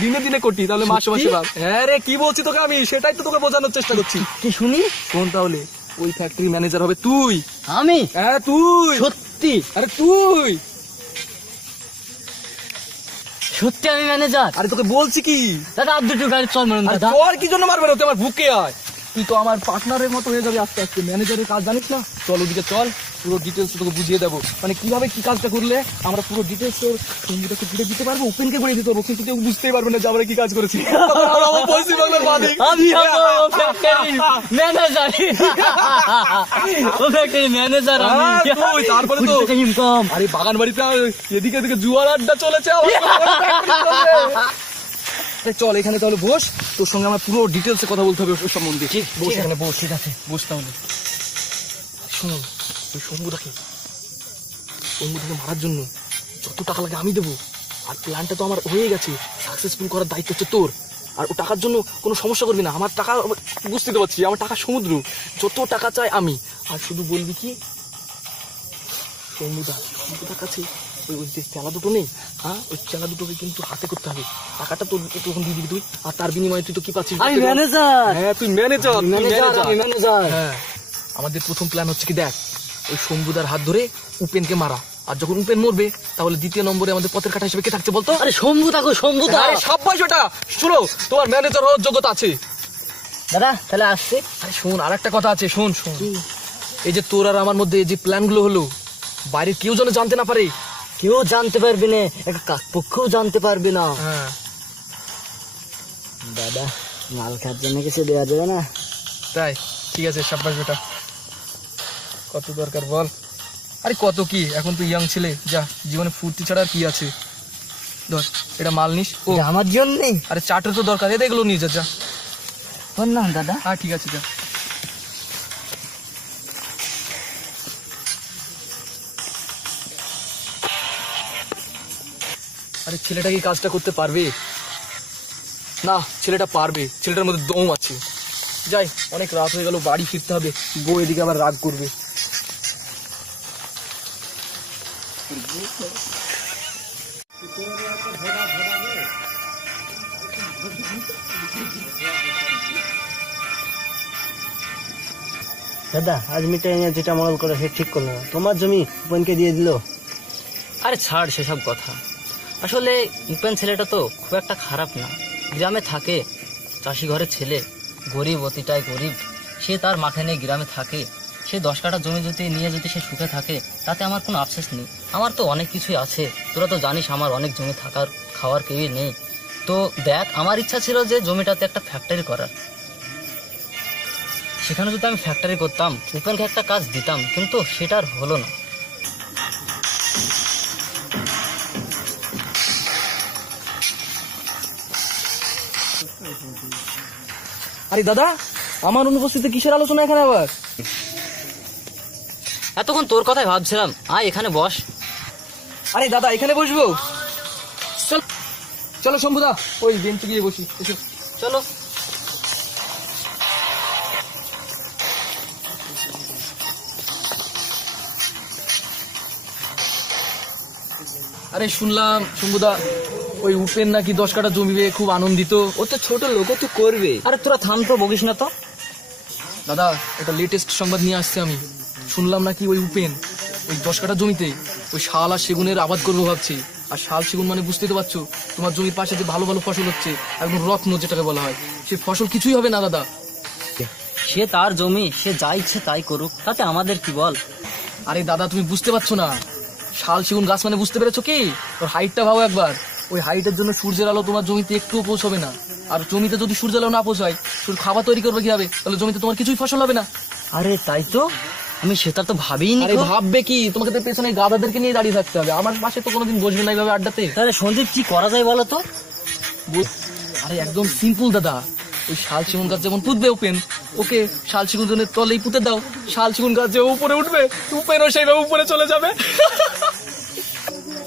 দিনে দিনে কোটি, তাহলে মাসে মাসে ভাব। হ্যাঁ রে, কি বলছি তোকে আমি, সেটাই তো তোকে বোঝানোর চেষ্টা করছি। কি শুনি? শোন তাহলে, ওই ফ্যাক্টরি ম্যানেজার হবে তুই। আমি? হ্যাঁ তুই। সত্যি? আরে তুই। সত্যি আমি ম্যানেজার? আরে তোকে বলছি কি, দাদা আর দুটো গাড়ি চল মারুন আরে দাদা। তোর কি জন্য মারবে রে? তুই আমার বুকে আয়, তুই তো আমার পার্টনারের মতো হয়ে যাবে আস্তে আস্তে। ম্যানেজারের কাজ জানিস না, চল ওদিকে চল। পুরো ডিটেলস তোকে বুঝিয়ে দেবো, মানে কিভাবে কি কাজটা করলে আমরা পুরো ডিটেলস তোর সঙ্গীটাকে ঘুরে দিতে পারবো, ওপেনকে ঘুরে দিতে পারবো, কিন্তু কেউ বুঝতেই পারবে না যে আমরা কি কাজ করেছি। আমার পশ্চিমবাংলার মালিক আমি ফ্যাক্টরি ম্যানেজার, ও ফ্যাক্টরি ম্যানেজার আমি। তুই, তারপরে তো ইনকাম। আরে বাগান বাড়িতে এদিকে এদিকে জুয়ার আড্ডা চলেছে আমার। চল এখানে তাহলে বস, তোর সঙ্গে আমার পুরো ডিটেলসে কথা বলতে হবে ওর সম্বন্ধে। ঠিক বস, এখানে বস। ঠিক আছে, বস তাহলে। শোন, ওই শম্ভুদাকে মারার জন্য যত টাকা লাগে আমি দেবো, আর প্ল্যানটা তো আমার হয়ে গেছে, সাকসেসফুল করার দায়িত্ব হচ্ছে তোর। আর ও টাকার জন্য কোনো সমস্যা করবি না, আমার টাকা বুঝতে পারছি, আমার টাকা সমুদ্র, যত টাকা চাই আমি। আর শুধু বলবি কি, শম্ভুদার কাছে ওই যে চেলা দুটো নেই, হ্যাঁ ওই চেলা দুটোকে কিন্তু হাতে করতে হবে, টাকাটা তোর তখন দিয়ে দিবি তুই, আর তার বিনিময়ে তুই তো কি পাচ্ছিস? আমি ম্যানেজার। হ্যাঁ তুই ম্যানেজার, ম্যানেজার। হ্যাঁ আমাদের প্রথম প্ল্যান হচ্ছে কি দেখ, ওই শম্ভুদার হাত ধরে উপেনকে মারা, আর যখন উপেন মরবে তাহলে দ্বিতীয় নম্বরে আমাদের পথের কাটা হিসেবে কে থাকছে বলতো? আরে শম্ভুদা গো, শম্ভুদা। আরে সাব্বাস ওটা, শোনো তোমার ম্যানেজার হওয়ার যোগ্যতা আছে। দাদা তাহলে আসছে। আরে শোন, আর একটা কথা আছে, শোন শোন, এই যে তোর আর আমার মধ্যে যে প্ল্যানগুলো হলো, বাইরে কেউ যেন জানতে না পারে। কেউ জানতে পারবে না, একটা কাকপক্ষও জানতে পারবে না। হ্যাঁ দাদা মাল খাওয়ার জন্য কিছু দেওয়া যাবে না? তাই ঠিক আছে, সাব্বাস বেটা, কত দরকার বল? আরে কত কি, এখন তুই ইয়াং ছেলে, যা জীবনে ফুর্তি ছাড়া আর কি আছে। ধর এটা মাল নিস। ও এটা আমার জন্যে? আরে চাটের তো দরকার, এগুলো নিয়ে যা। যা না দাদা। হ্যাঁ ঠিক আছে, যা। আরে ছেলেটা কি কাজটা করতে পারবে? না, ছেলেটা পারবে, ছেলেটার মধ্যে দম আছে। যাই, অনেক রাত হয়ে গেল, বাড়ি ফিরতে হবে, বউ এদিকে আবার রাগ করবে। দাদা আজ মিটাই নিয়ে যেটা মঙ্গল করে সে ঠিক করলো না, তোমার জমি উপেনকে দিয়ে দিল। আরে ছাড় সেসব কথা, আসলে উপেন ছেলেটা তো খুব একটা খারাপ না, গ্রামে থাকে, চাষি ঘরের ছেলে, গরিব, অতিটাই গরিব, সে তার মাঠে নিয়ে গ্রামে থাকে, সে 10 কাঠা জমি যদি নিয়ে যদি সে সুখে থাকে তাতে আমার কোনো আফসোস নেই। আমার তো অনেক কিছুই আছে, তোরা তো জানিস আমার অনেক জমি থাকার খাওয়ার কেউই নেই। তো দেখ, আমার ইচ্ছা ছিল যে জমিটাতে একটা ফ্যাক্টরি করার, সেখানে যদি আমি ফ্যাক্টরি করতাম, উপেনকে একটা কাজ দিতাম, কিন্তু সেটা আর হলো না। আরে দাদা, আমার অনুপস্থিতিতে কিসের আলোচনা এখানে আবার? এতক্ষণ তোর কথাই ভাবছিলাম, আয় এখানে বস। আরে দাদা এখানে বসবো? চল চলো শম্ভুদা, ওই বেঞ্চে গিয়ে বসি, এসো। চলো। আরে শুনলাম শম্ভুদা, ওই উপেন নাকি 10 কাঠা জমি পেয়ে খুব আনন্দিত। ও তো ছোট লোক, ও তো করবে। আরে তোরা থাম তো, বকিস না তো। দাদা এটা লেটেস্ট সংবাদ নিয়ে আসছে আমি, শুনলাম নাকি ওই উপেন ওই 10 কাঠা জমিতে ওই শাল আর সেগুনের আবাদ করবো ভাবছি। আর শাল সেগুন মানে বুঝতেই তো পারছো, তোমার জমির পাশে যে ভালো ভালো ফসল হচ্ছে, একদম রত্ন যেটাকে বলা হয়, সে ফসল কিছুই হবে না দাদা। সে তার জমি, সে যা ইচ্ছে তাই করুক, তাতে আমাদের কি বল? আরে দাদা তুমি বুঝতে পারছো না, শাল সেগুন গাছ মানে বুঝতে পেরেছো কি? ওর হাইটটা ভাবো একবার, ওই হাইটের জন্য সূর্যের আলো তোমার জমিতে একটুও পৌঁছবে না। আর জমিতে যদি সূর্যের আলো না পৌঁছায়, শুধু খাবার তৈরি করবে কিভাবে? তাহলে জমিতে তোমার কিছুই ফসল হবে না। আরে তাই তো, আমি সেটা তো ভাবিনি। আরে ভাববে কি, তোমাকে তো পেছনে গাদাদেরকে নিয়ে দাঁড়িয়ে থাকতে হবে, আমার পাশে তো কোনোদিন বসবে না এইভাবে আড্ডাতে। তাহলে সন্দীপ কি করা যায় বলো তো? আরে একদম সিম্পল দাদা, ওই শাল সেগুন গাছ যেমন পুঁতবে উপেন, ওকে শাল সেগুনের তলেই পুঁতে দাও, শাল সেগুন গাছ যে উপরে উঠবে, উপেনও সেইভাবে উপরে চলে যাবে।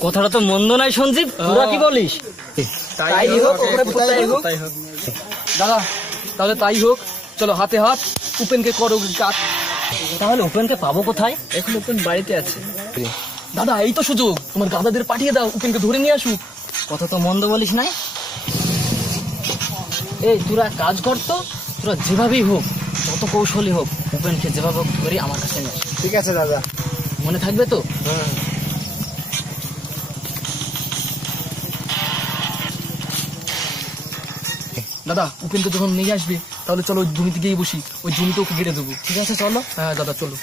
কথাটা তো মন্দ নাই সঞ্জীব, তোরা কি বলিস? তাই হোক, ওপরে পুঁতাই হোক। দাদা তাহলে তাই হোক, চলো হাতে হাত উপেনকে করো কাজ। তাহলে উপেনকে পাবো কোথায়? এখন উপেন বাড়িতে আছে। দাদা এই তো সুযোগ, তোমার গাদাদের পাঠিয়ে দাও, উপেনকে ধরে নিয়ে আসুক। কথা তো মন্দ বলিস নাই। এই তোরা এক কাজ করতো, তোরা যেভাবেই হোক, যত কৌশলী হোক, উপেনকে যেভাবে হোক ধরে আমার কাছে নিয়ে আস। ঠিক আছে দাদা। মনে থাকবে তো? দাদা উপেনকে যখন নিয়ে আসবে, তাহলে চলো ওই জমিতে গিয়ে বসি, ওই জমিতে ওকে গেড়ে দেবো। ঠিক আছে চলো। হ্যাঁ দাদা চলো।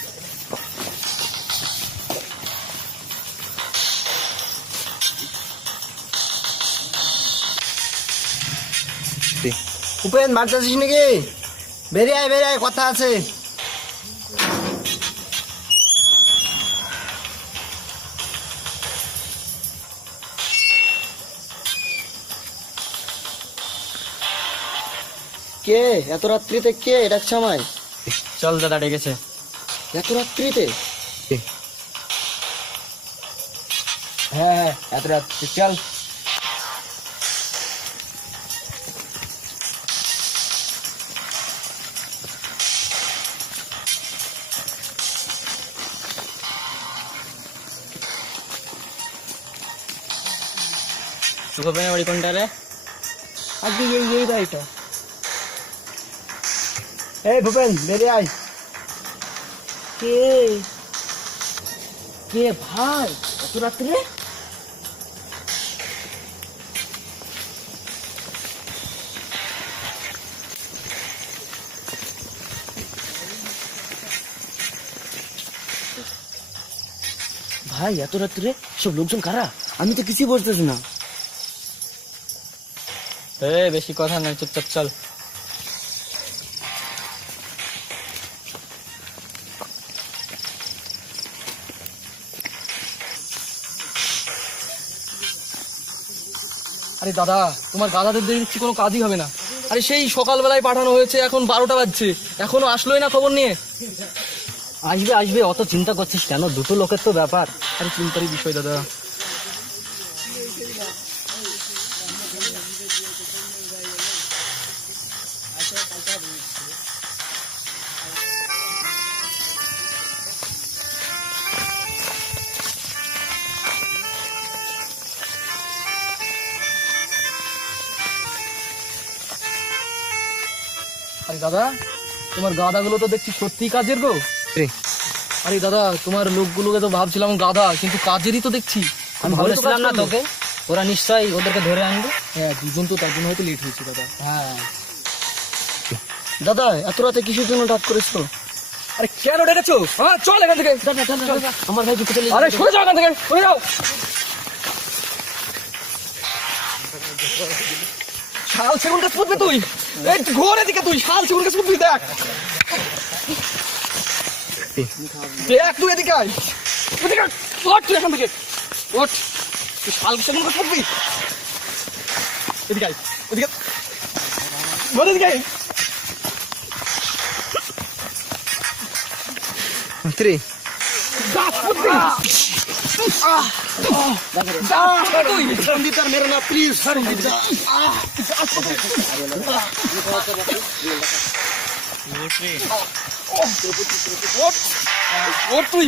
উপেন বাড়তে আছিস নাকি? বেরিয়ে আয়, কথা আছে। কে এত রাত্রিতে কে ডাকছে আমায়? চল দাদা ডেকেছে। এত রাত্রিতে? হ্যাঁ এত রাত্রি চল। ভূপেনের বাড়ি কোনটা রে? আজকে এই বাড়িটা। এই ভূপেন বেরিয়ে আয়। কে কে ভাই এত রাত্রে? ভাই এত রাত্রে সব লোকজন কারা? আমি তো কিছুই বুঝতেছি না। বেশি কথা নয়, চুপচাপ চল। আরে দাদা, তোমার গাধাদের দেখছি কোনো কাজই হবে না। আরে সেই সকালবেলায় পাঠানো হয়েছে, এখন 12টা বাজছে, এখনো আসলোই না খবর নিয়ে। আসবে, অত চিন্তা করছিস কেন? দুটো লোকের তো ব্যাপার। আরে চিন্তারই বিষয় দাদা। আরে দাদা, তোমার গাধাগুলো তো দেখছি সত্যি কাজের গো। আরে দাদা, তোমার লোকগুলোকে তো ভাবছিলাম গাধা, কিন্তু কাজেরই তো দেখছি। আমি ভালোই তো কাজ বলেছিলাম না করলো। তোকে, ওরা নিশ্চয়ই ওদেরকে ধরে আনবে। হ্যাঁ, দুজন তো, তার জন্য হয়তো লেট হয়েছে দাদা। হ্যাঁ দাদা এত রাতে কিসের জন্য ডাক করেছো? আরে কেন ডেকেছো? হ্যাঁ, চল এখান থেকে। আমার ভাই দুটো চলে আরে সরে যাও এখান থেকে, সরে যাও। শাল সেগুন গাছ পুঁতবি তুই? এই ঘোর এদিকে, তুই শাল সেগুন গাছ পুঁতবি? দেখ দেখ, তুই এদিকে আয়, এদিকে আয়। ওঠ তুই এখান থেকে, ওঠ। তুই শাল সেগুন গাছ পুঁতবি? এদিকে আয়, এদিকে ঘোর, এদিকে আয়। মন্ত্রী গাছ পুঁতবি? তুই সন্দীপ আর মেরো না প্লিজ। ওঠ তুই।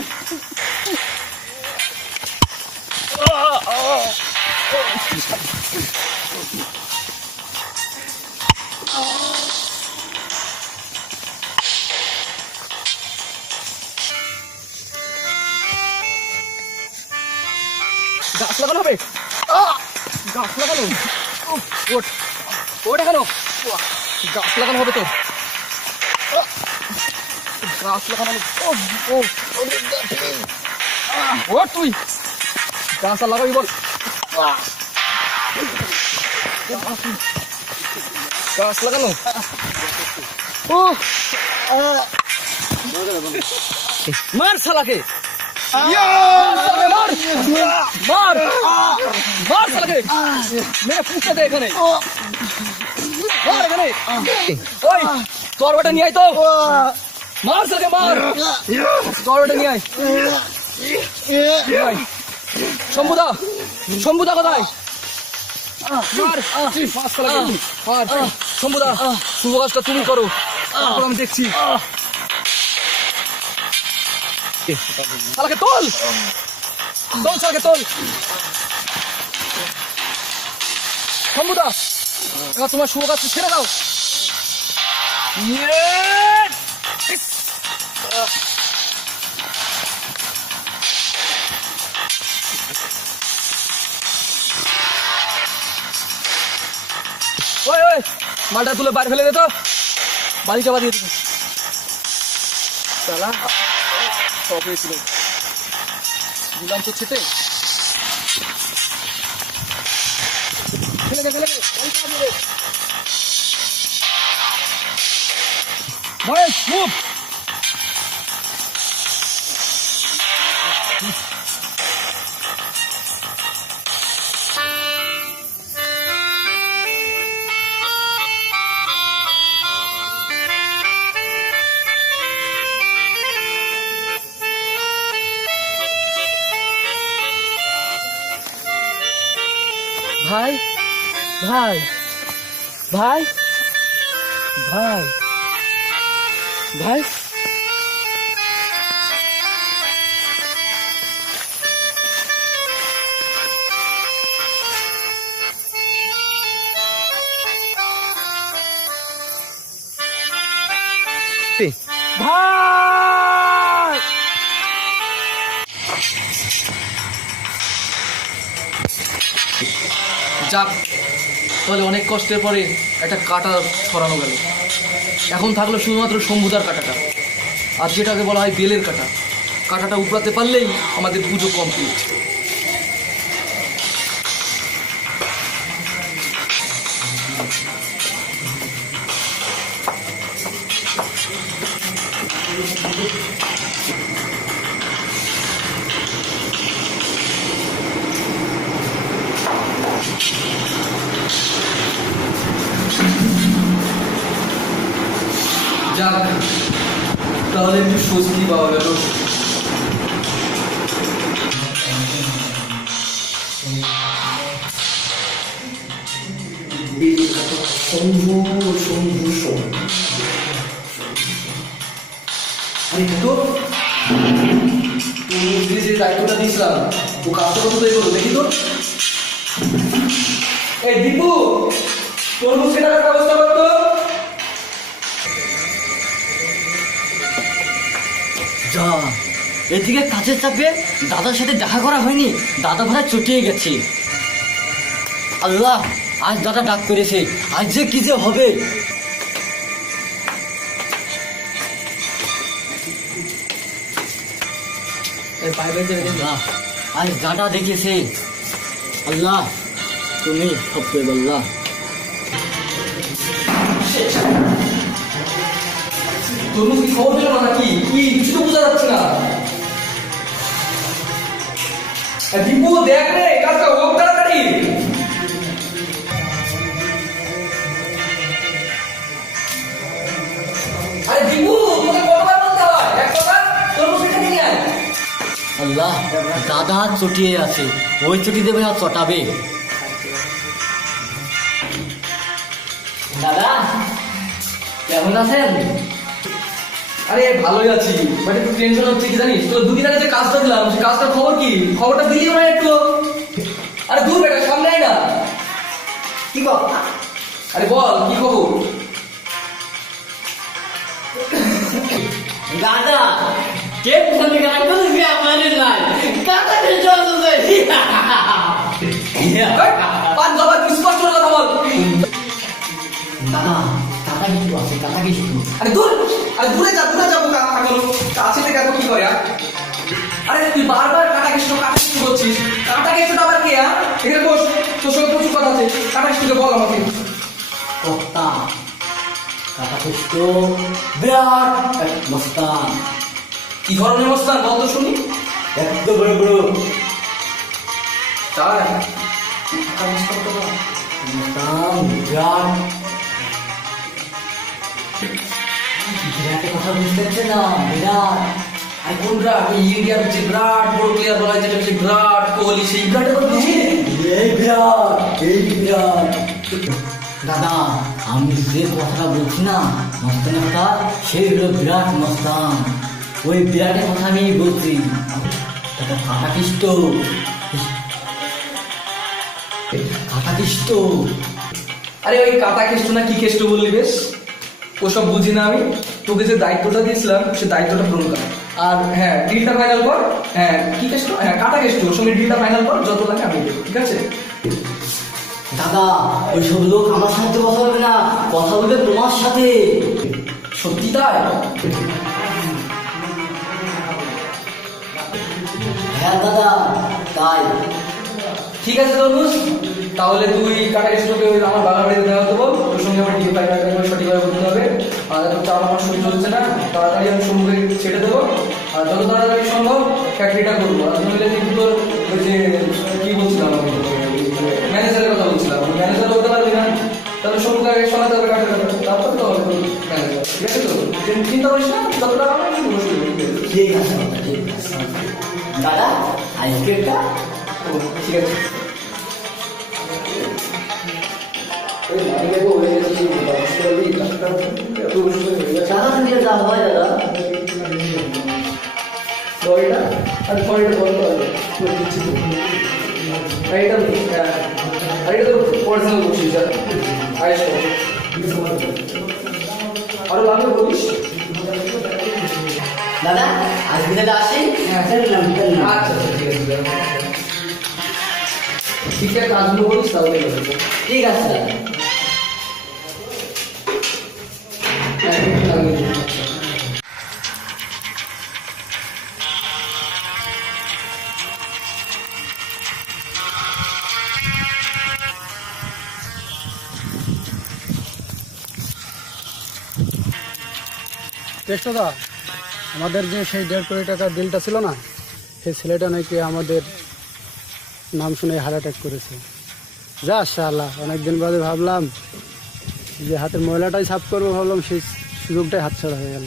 গাছ লাগানো হবে, গাছ লাগানো। ওঠ, ওঠ এখানো, গাছ লাগানো হবে তোর। গাছ লাগানো, ওঠ তুই। গাছ আর লাগাবি বল। গাছ লাগানো। ও মার শালাকে, মার মার মার শালাকে, মেরে পুষতে দে এখানে, মার এখানে। ওই তরবাটা নিয়ে আয় তো, মার শালাকে, মার। তরবাটা নিয়ে আয়। শম্ভুদা, শম্ভুদা কোথায়? মার মার শালাকে, মার। শম্ভুদা, শুভ কাজটা তুমি করো, তারপর আমি দেখছি। শালাকে তোল, তোল শালাকে, তোল। শম্ভুদা, এবার তোমার শুভ কাজটা ছেড়ে দাও। ওই ওই, মালটা তুলে বাইরে ফেলে দে তো, বাড়ি চাপা দিয়ে দিবি। শালা সব হয়েছিল, দিলাম তো ছেটে। ফেলে দে, ফেলে দে, বাড়ি চাপা দিয়ে দে। মহেশ মুভ। ভাই ভাই ভাই ভাই ভাই ভাই যাক, তাহলে অনেক কষ্টের পরে একটা কাটা ছড়ানো গেল। এখন থাকলো শুধুমাত্র শম্ভুদার কাটাটা, আর যেটাকে বলা হয় বেলের কাটা। কাটাটা উপড়াতে পারলেই আমাদের পুজো কমপ্লিট। যাক, তাহলে একটু স্বস্তি পাওয়া গেল। শম্ভু শম্ভু শম্ভু। আরে তো তুমি যে দায়িত্বটা দিয়েছিলাম ও কাজটা কত তৈরি করো দেখি তো। এই দীপু, তোর মুখে টাকার ব্যবস্থা করতো। যা, এদিকে কাজের চাপে দাদার সাথে দেখা করা হয়নি, দাদা ভাড়া চটিয়ে গেছে। আল্লাহ, আজ দাদা ডাক করেছে, আজ যে কি যে হবে। আল্লাহ, আজ দাদা দেখেছে। আল্লাহ, তুমি সব করে বললা। তোর মুখে খবর পেল না নাকি? কি কিছু তো বোঝা যাচ্ছে না। দীপু দেখ রে, কাজটা হোক তাড়াতাড়ি। আরে দীপু, তোকে কতবার বলতে হয় এক কথা? তোর মুখে নিয়ে আয়। আল্লাহ, দাদা চটিয়ে আছে, ওই চটি দেবে আর চটাবে। দাদা কেমন আছেন? আরে ভালোই আছি, বাট একটু টেনশন হচ্ছে কি জানিস? তোর দুদিন আগে যে কাজটা দিলাম সেই কাজটার খবর কি? খবরটা দিলি না একটু? আরে দূর বেটা, সামনে আয় না। কি বল? আরে বল কি খবর? দাদা কে ফোনে গান করছে আমারে নাই কাকা কে চলছে। পাঁচ বাবা তুই স্পষ্ট করে কথা বল। দাদা কাকা কিছু আছে, কাকা কিছু। আরে দূর, আরে দূরে যাবো কাছে থেকে এত কি করে? আরে তুই বারবার কাটা কেষ্ট করছিস। কাটা কেষ্টটা আবার কে? এখানে বস, তোর সঙ্গে প্রচুর কথা আছে। কাটা কেষ্টকে বল আমাকে। কর্তা কাকা কষ্ট বিরাট এক মস্তান। কি ধরনের অবস্থান বল তো শুনি। এত বড় বড় তাই মস্তান, বিরাট বিরাটের কথা বুঝতে পারছে না? বিরাট আর কোন বিরাট? এই ইন্ডিয়ার যে বিরাট বড় প্লেয়ার বলা হয় যেটা হচ্ছে বিরাট কোহলি, সেই বিরাটের কথা বলছি। এই বিরাট, এই বিরাট। দাদা আমি যে কথাটা বলছি না মস্তানের কথা, সেই হলো বিরাট মস্তান। ওই বিরাটের কথা আমি বলছি। দাদা কাটাকিষ্ট কাটাকিষ্ট। আরে ওই কাটা কেষ্ট না কি কেষ্ট বললি বেশ, ওসব বুঝি না আমি। তোকে যে দায়িত্বটা দিয়েছিলাম সে দায়িত্বটা পূরণ কর। আর হ্যাঁ, ডিলটা ফাইনাল কর। হ্যাঁ কি কেষ্ট? হ্যাঁ কাটা কেষ্ট, ওর সঙ্গে ডিলটা ফাইনাল কর, যত লাগে আমি দেবো, ঠিক আছে? দাদা ওই সব লোক আমার সাথে কথা বলবে না, কথা বলবে তোমার সাথে। সত্যি তাই? হ্যাঁ দাদা তাই। ঠিক আছে তরমুজ, তাহলে তুই কাটা কেষ্টকে আমার বাগান বাড়িতে দেওয়া হতে বল। ওর সঙ্গে আমার ডিল ফাইনাল সঠিকভাবে করতে হবে। আর চাপ আমার সহ্য হচ্ছে না, তাড়াতাড়ি আমি শম্ভুকে ছেড়ে দেবো, আর যত তাড়াতাড়ি সম্ভব ফ্যাক্টরিটা করবো। আর নইলে কিন্তু তোর ওই যে কি বলছিলাম আমি, ম্যানেজারের কথা বলছিলাম, ম্যানেজার বলতে পারবি না, তাহলে শম্ভুকে আগে শোনাতে হবে কাটতে হবে, তারপর তো হবে ম্যানেজার। ঠিক আছে তো, চিন্তা করিস না, যত টাকা আমি বসে ঠিক আছে দাদা, ঠিক আছে। দাদা আইসক্রিমটা ঠিক আছে। আমি দেখবো হয়ে গেছে, টাকা থেকে যা হয় দাদা, দড়িটা আর দড়িটা বন্ধ হবে, দিচ্ছি তো। আর এটা তো পার্সোনাল বলছিস, আইস আরো লাগবে বলিস। দাদা আজকে দাদা আসি। আচ্ছা ঠিক আছে, ঠিকঠাক কাজগুলো বলিস তাহলে ঠিক আছে দাদা। কেষ্টদা, আমাদের যে সেই 1.5 কোটি টাকার ডিলটা ছিল না, সেই ছেলেটা নাকি আমাদের নাম শুনে হার্ট অ্যাটাক করেছে। যা শালা, অনেকদিন বাদে ভাবলাম যে হাতের ময়লাটাই সাফ করবো, ভাবলাম সেই সুযোগটাই হাতছাড়া হয়ে গেল।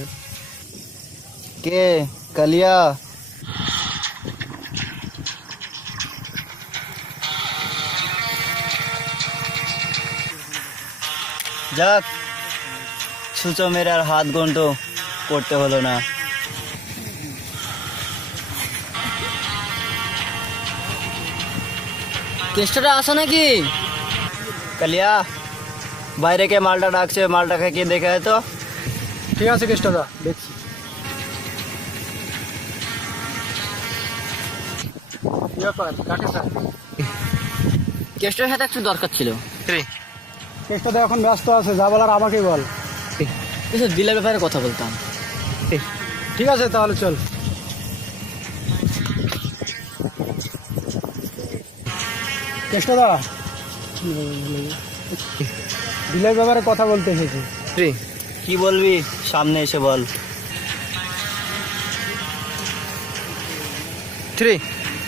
কে কালিয়া? যাক, ছুঁচো মেরে আর হাত গন্ড করতে হলো না। কেষ্টটা আসো নাকি? কালিয়া, বাইরে কে মালটা ডাকছে, মালটা খেয়ে দেখে আয় তো। ঠিক আছে কেষ্টদা, দেখছি। কি ব্যাপার, কাকে স্যার? কেষ্টর সাথে একটু দরকার ছিল। কেষ্টদা এখন ব্যস্ত আছে, যা বলার আমাকেই বল। কিছু বিলের ব্যাপারে কথা বলতাম। ঠিক আছে তাহলে চল। কেষ্টদা, বিলের ব্যাপারে কথা বলতে এসেছি। কি বলবি, সামনে এসে বল।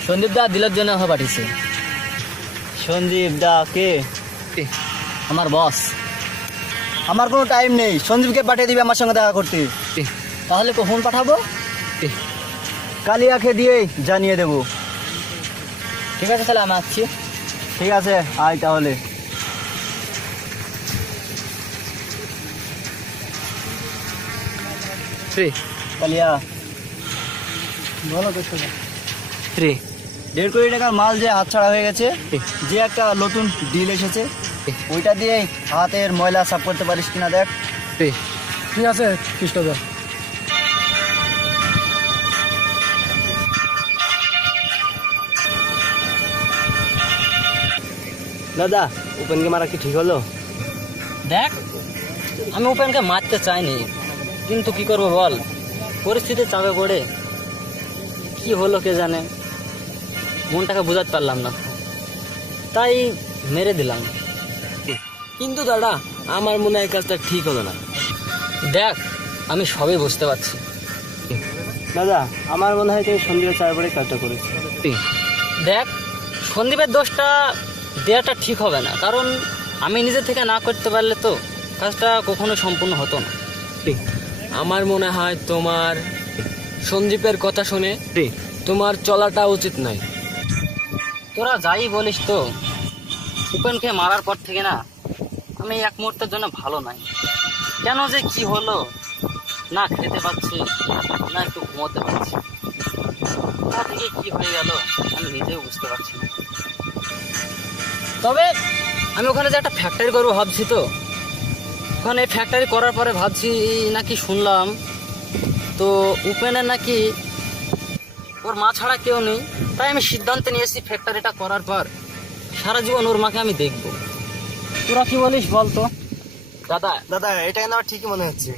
সন্দীপ দা দিলের জন্য পাঠিয়েছে। সন্দীপ দা কে? আমার বস। আমার কোনো টাইম নেই, সন্দীপকে পাঠিয়ে দিবি আমার সঙ্গে দেখা করতে। তাহলে কখন পাঠাবো? কালিয়াকে দিয়েই জানিয়ে দেবো। ঠিক আছে, তাহলে আমি আসছি। ঠিক আছে, আয় তাহলে। কালিয়া, বলো কেষ্টদা। 1.5 কোটি টাকার মাল যে হাতছাড়া হয়ে গেছে, যে একটা নতুন ডিল এসেছে, ওইটা দিয়ে হাতের ময়লা সাফ করতে পারিস কিনা দেখ। ঠিক আছে কেষ্টদা। দাদা, ওপেনকে মারা কি ঠিক হলো? দেখ, আমি ওপেনকে মারতে চাইনি, কিন্তু কি করবো বল, পরিস্থিতি চাপে পড়ে কি হলো কে জানে, মনটাকে বোঝাতে পারলাম না, তাই মেরে দিলাম। কিন্তু দাদা, আমার মনে হয় কাজটা ঠিক হলো না। দেখ, আমি সবই বুঝতে পারছি। দাদা, আমার মনে হয় তুমি সন্দীপের চার পরে কাজটা করেছি। দেখ, সন্দীপের দোষটা দেওয়াটা ঠিক হবে না, কারণ আমি নিজে থেকে না করতে পারলে তো কাজটা কখনো সম্পূর্ণ হতো না। আমার মনে হয় তোমার সন্দীপের কথা শুনে তোমার চলাটা উচিত নয়। তোরা যাই বলিস, তো উপেনকে মারার পর থেকে না আমি এক মুহূর্তের জন্য ভালো নাই। কেন যে কি হলো, না খেতে পাচ্ছি, না একটু ঘুমোতে পারছি, তা থেকে কি হয়ে গেল আমি নিজেও বুঝতে পারছি না। তবে আমি ওখানে যে একটা ফ্যাক্টরি করবো ভাবছি, তো ওখানে ফ্যাক্টরি করার পরে ভাবছি নাকি শুনলাম তো উপেনের নাকি ওর মা ছাড়া কেউ নেই, তাই আমি সিদ্ধান্ত নিয়েছি ফ্যাক্টরিটা করার পর সারা জীবন ওর মাকে আমি দেখবো। তোরা কি বলিস বলতো? দাদা, দাদা, এটা কিন্তু আমার ঠিকই মনে হচ্ছে।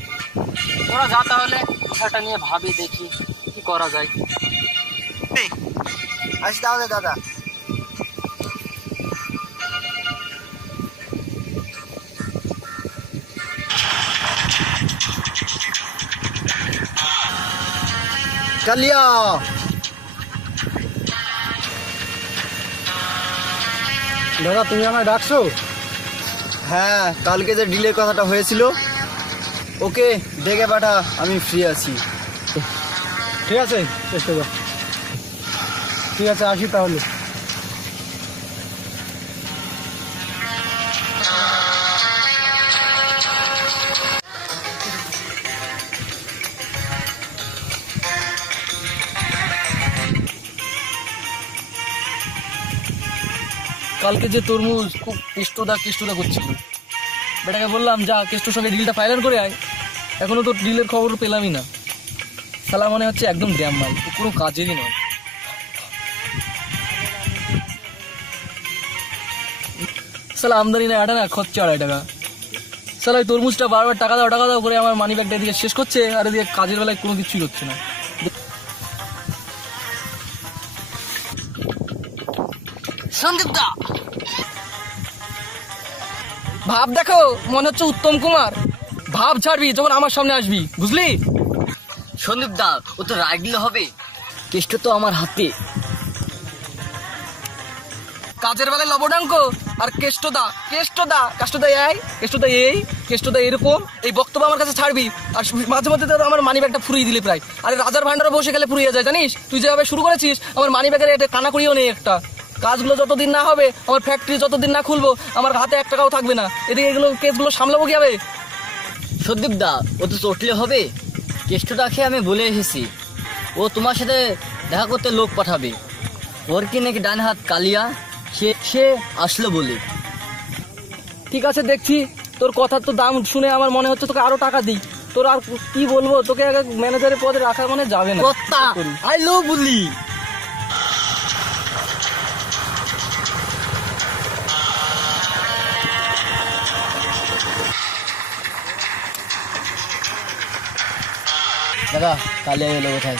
তোরা যা তাহলে বিষয়টা নিয়ে ভাবি, দেখি কি করা যায়। আসি তাহলে দাদা। কালিয়া, দাদা তুমি আমায় ডাকছো? হ্যাঁ, কালকে যে ডিলের কথাটা হয়েছিল, ওকে দেখে পাঠা, আমি ফ্রি আছি। ঠিক আছে, চেষ্টা কর। ঠিক আছে, আসি তাহলে। কালকে যে তরমুজ খুব কেষ্টদা করছিল, বেটাকে বললাম যা কেষ্টর সঙ্গে ডিলটা ফাইনাল করে আয়, এখনো তো ডিলের খবর পেলামই না। সালা মনে হচ্ছে একদম ড্যাম মাল, কোনো কাজেরই নয়। সালা আমদানি না 8 আনা, খরচা 2.5 টাকা। সালা ওই তরমুজটা বারবার টাকা দাও করে আমার মানি ব্যাগটা এদিকে শেষ করছে, আর এদিকে কাজের বেলায় কোনো কিছুই হচ্ছে না। সন্দীপ দা, ভাব দেখো, মনে হচ্ছে উত্তম কুমার। ভাব ছাড়বি যখন আমার সামনে আসবি, বুঝলি? সন্দীপ দা, ও তো রাগ দিলে হবে, কেষ্ট তো আমার হাতে। কাজের বেলায় লবডাঙ্ক আর কেষ্টদা এরকম এই বক্তব্য আমার কাছে ছাড়বি। আর মাঝে মধ্যে তো আমার মানি ব্যাগটা ফুরিয়ে দিলে প্রায়। আরে রাজার ভান্ডারে বসে গেলে ফুরিয়ে যায়, জানিস? তুই যেভাবে শুরু করেছিস, আমার মানি ব্যাগের একটা কানা করিও নেই একটা। কাজগুলো যতদিন না হবে, আমার ফ্যাক্টরি যতদিন না খুলবো, আমার হাতে 1 টাকাও থাকবে না। এদিকে এগুলো কেসগুলো সামলাবো কি হবে? সন্দীপ দা, ও তো চটলে হবে। কেষ্টটাকে আমি বলে এসেছি, ও তোমার সাথে দেখা করতে লোক পাঠাবে। ওর কি নাকি ডান হাত কালিয়া, সে আসলো বলে। ঠিক আছে, দেখছি। তোর কথার তো দাম শুনে আমার মনে হচ্ছে তোকে আরো টাকা দিই। তোর আর কি বলবো, তোকে ম্যানেজারের পদে রাখা মানে যাবে না। কর্তা, আই লো বলি। দাদা কালিয়া এলো কোথায়?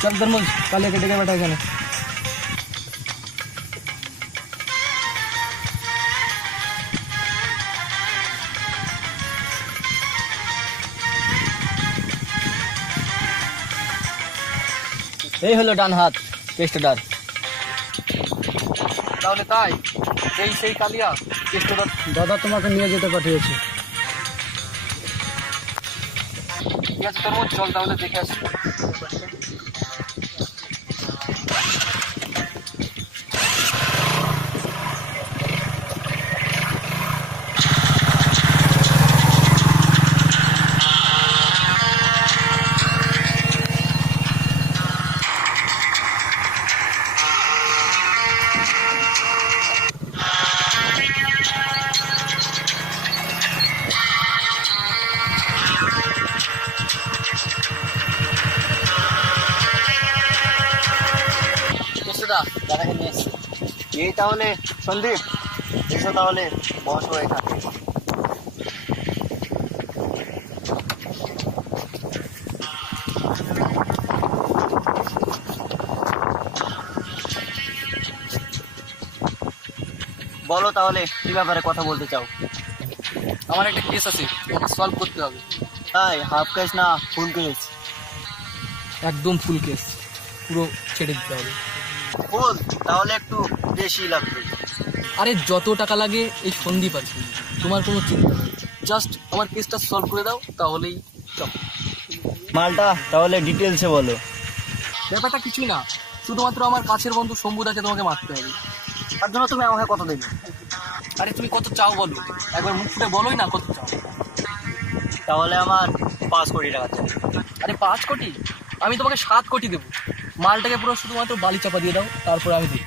চল তরমুজ, কালিয়াকে ডেকে বেটা এখানে। এই হলো ডান হাত কেষ্টদার। তাহলে তাই সেই কালিয়া কেষ্টদার। দাদা তোমাকে নিয়ে যেতে পাঠিয়েছে। ঠিক আছে তরমুজ, চল তাহলে দেখে আসি। কেষ্টদা, দাদাকে নিয়ে এসছি। এই তাহলে সন্দীপ, এসো তাহলে, বসো এখানে। বলো তাহলে, কি ব্যাপারে কথা বলতে চাও? আমার একটা কেস আছে, সলভ করতে হবে। তাই হাফ কেস না ফুল কেস? একদম ফুল কেস, পুরো ছেড়ে দিতে হবে। ফুল তাহলে একটু বেশি লাগবে। আরে যত টাকা লাগে এই সন্দীপ আছে, তোমার কোনো চিন্তা নেই। জাস্ট আমার কেসটা সলভ করে দাও, তাহলেই চল। মালটা তাহলে ডিটেলসে বলো। ব্যাপারটা কিছুই না, শুধুমাত্র আমার কাছের বন্ধু শম্ভুদাকে তোমাকে মারতে হবে। তার জন্য তুমি আমাকে কত দেবে? আরে তুমি কত চাও বলো, একবার মুখ ফুটে বলোই না কত চাও। তাহলে আমার 5 কোটি টাকা চাই। আরে 5 কোটি? আমি তোমাকে 7 কোটি দেবো। মালটাকে পুরো শুধুমাত্র বালি চাপা দিয়ে দাও, তারপরে আমি দিই।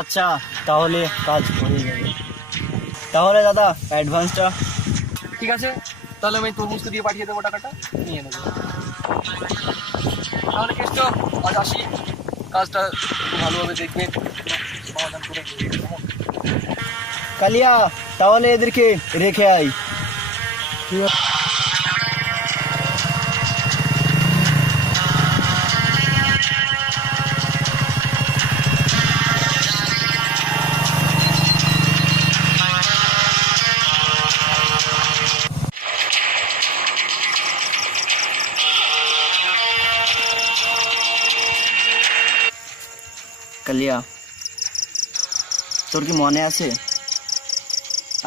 আচ্ছা, তাহলে কাজ হয়ে যাবে। তাহলে দাদা অ্যাডভান্সটা? ঠিক আছে, তাহলে আমি তরমুজকে দিয়ে পাঠিয়ে দেবো, টাকাটা নিয়ে নেবো। তাহলে কেষ্ট, আজ আসি, কাজটা একটু ভালোভাবে দেখবে, সমাধান করে দিবে, কেমন? কালিয়া, তাহলে এদেরকে রেখে আই। কালিয়া, তোর কি মনে আছে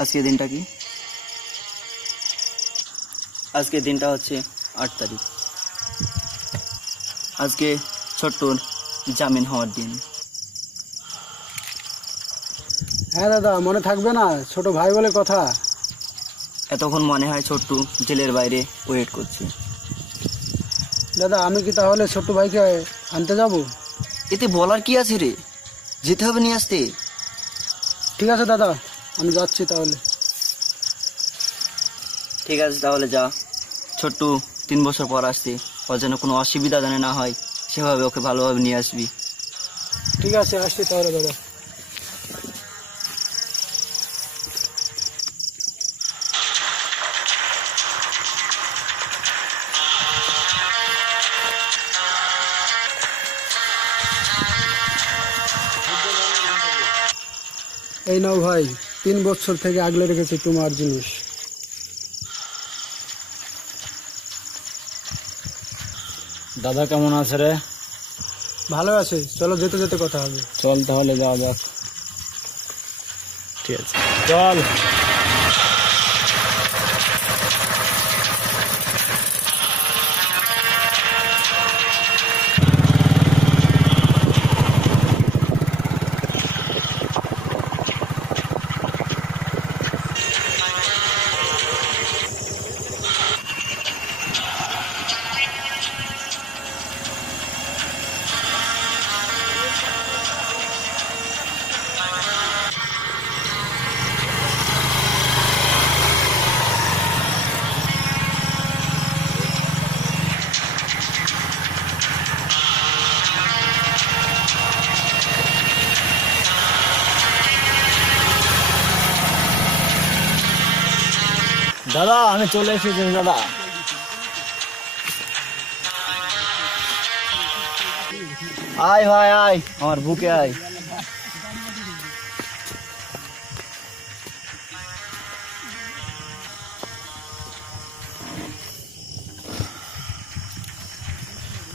আজকে দিনটা কি? আজকে দিনটা হচ্ছে 8 তারিখ। আজকে ছোট্টুর জামিন হওয়ার দিন। হ্যাঁ দাদা, মনে থাকবে না? ছোট ভাই বলে কথা। এতক্ষণ মনে হয় ছোট্টু জেলের বাইরে ওয়েট করছে। দাদা, আমি কি তাহলে ছোট ভাইকে আনতে যাব? এতে বলার কি আছে রে, যেতে হবে নিয়ে আসতে। ঠিক আছে দাদা, আমি যাচ্ছি তাহলে। ঠিক আছে তাহলে যা। ছোট্টু 3 বছর পর আসছে, ওর যেন কোনো অসুবিধা জানে না হয়, সেভাবে ওকে ভালোভাবে নিয়ে আসবি। ঠিক আছে, আসছি তাহলে দাদা। এই নাও ভাই, 3 বছর থেকে আগলে রেখেছি তোমার জিনিস। দাদা কেমন আছে রে? ভালো আছে, চলো যেতে যেতে কথা হবে। চল তাহলে যাওয়া যাক। ঠিক আছে, চল। দাদা আমি চলে এসেছি দাদা। আয় ভাই আয়, আমার বুকে আয়।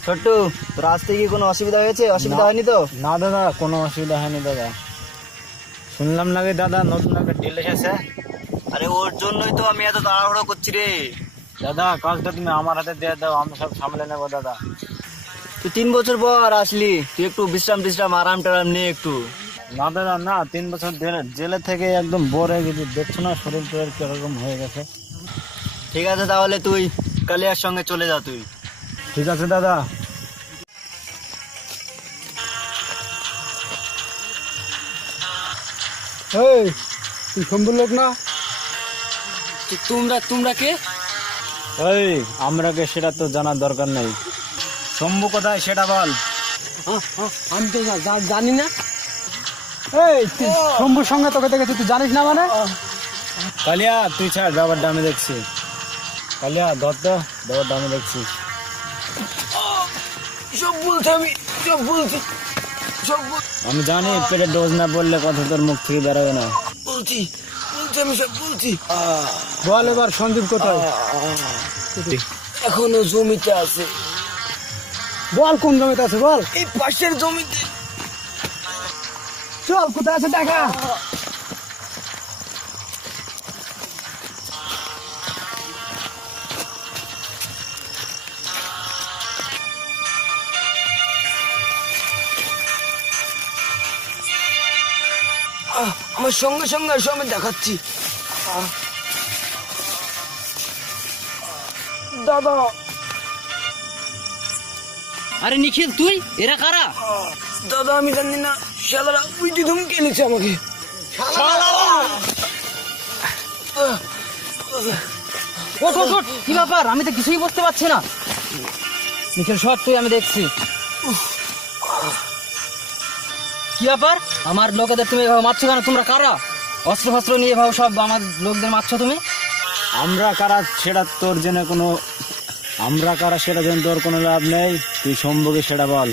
ছোট্টু, তোর আসতে কি কোনো অসুবিধা হয়েছে? অসুবিধা হয়নি তো? না দাদা, কোনো অসুবিধা হয়নি দাদা। শুনলাম নাকি দাদা নতুন একটা ডিল এসেছে? আরে ওর জন্যই তো আমি এত তাড়াহুড়ো করছি রে। দাদা কাজটা তুমি আমার হাতে দিয়ে দাও, আমি সব সামলে নেবো দাদা। তুই 3 বছর পর আসলি, তুই একটু বিশ্রাম আরাম টারাম নে একটু। না দাদা না, 3 বছর জেলে থেকে একদম বোর হয়ে গেছি। দেখছো না শরীর টরীর কিরকম হয়ে গেছে। ঠিক আছে তাহলে তুই কালিয়ার সঙ্গে চলে যা তুই। ঠিক আছে দাদা। এই, তুই শম্ভুর লোক না? তোমরা কে? ওই আমরাকে সেটা তো জানার দরকার নেই। শম্ভু কোথায় সেটা বল। আমি তো জানি না। এই, তুই শম্ভুর সঙ্গে তোকে দেখেছি, তুই জানিস না মানে? কালিয়া তুই ছাড়, ব্যাপারটা আমি দেখছি। কালিয়া ধর তো, ব্যাপারটা আমি দেখছি। আমি জানি পেটে ডোজ না পড়লে কথা তোর মুখ থেকে বেরোবে না। বল এবার সন্দীপ কোথায়? এখনো জমিতে আছে। বল কোন জমিতে আছে, বল। এই পাশের জমিতে। চল, কোথায় আছে দেখা। আমার সঙ্গে সঙ্গে এসো, আমি দেখাচ্ছি। দাদা, আরে নিখিল, তুই? এরা কারা? দাদা আমি জানি না, শালারা উইটি ধমকে এনেছে আমাকে। ওঠ ওঠ ওঠ, কি ব্যাপার? আমি তো কিছুই বুঝতে পারছি না। নিখিল সর তুই, আমি দেখছি। কি ব্যাপার? আমার লোকেদের তুমি এভাবে মারছো কেন? তোমরা কারা? অস্ত্র ফস্ত্র নিয়ে এভাবে সব আমার লোকদের মারছো তুমি? আমরা কারা সেটা তোর জেনে কোনো, আমরা কারা সেটা জেনে তোর কোনো লাভ নেই। তুই শম্ভুকে সেটা বল।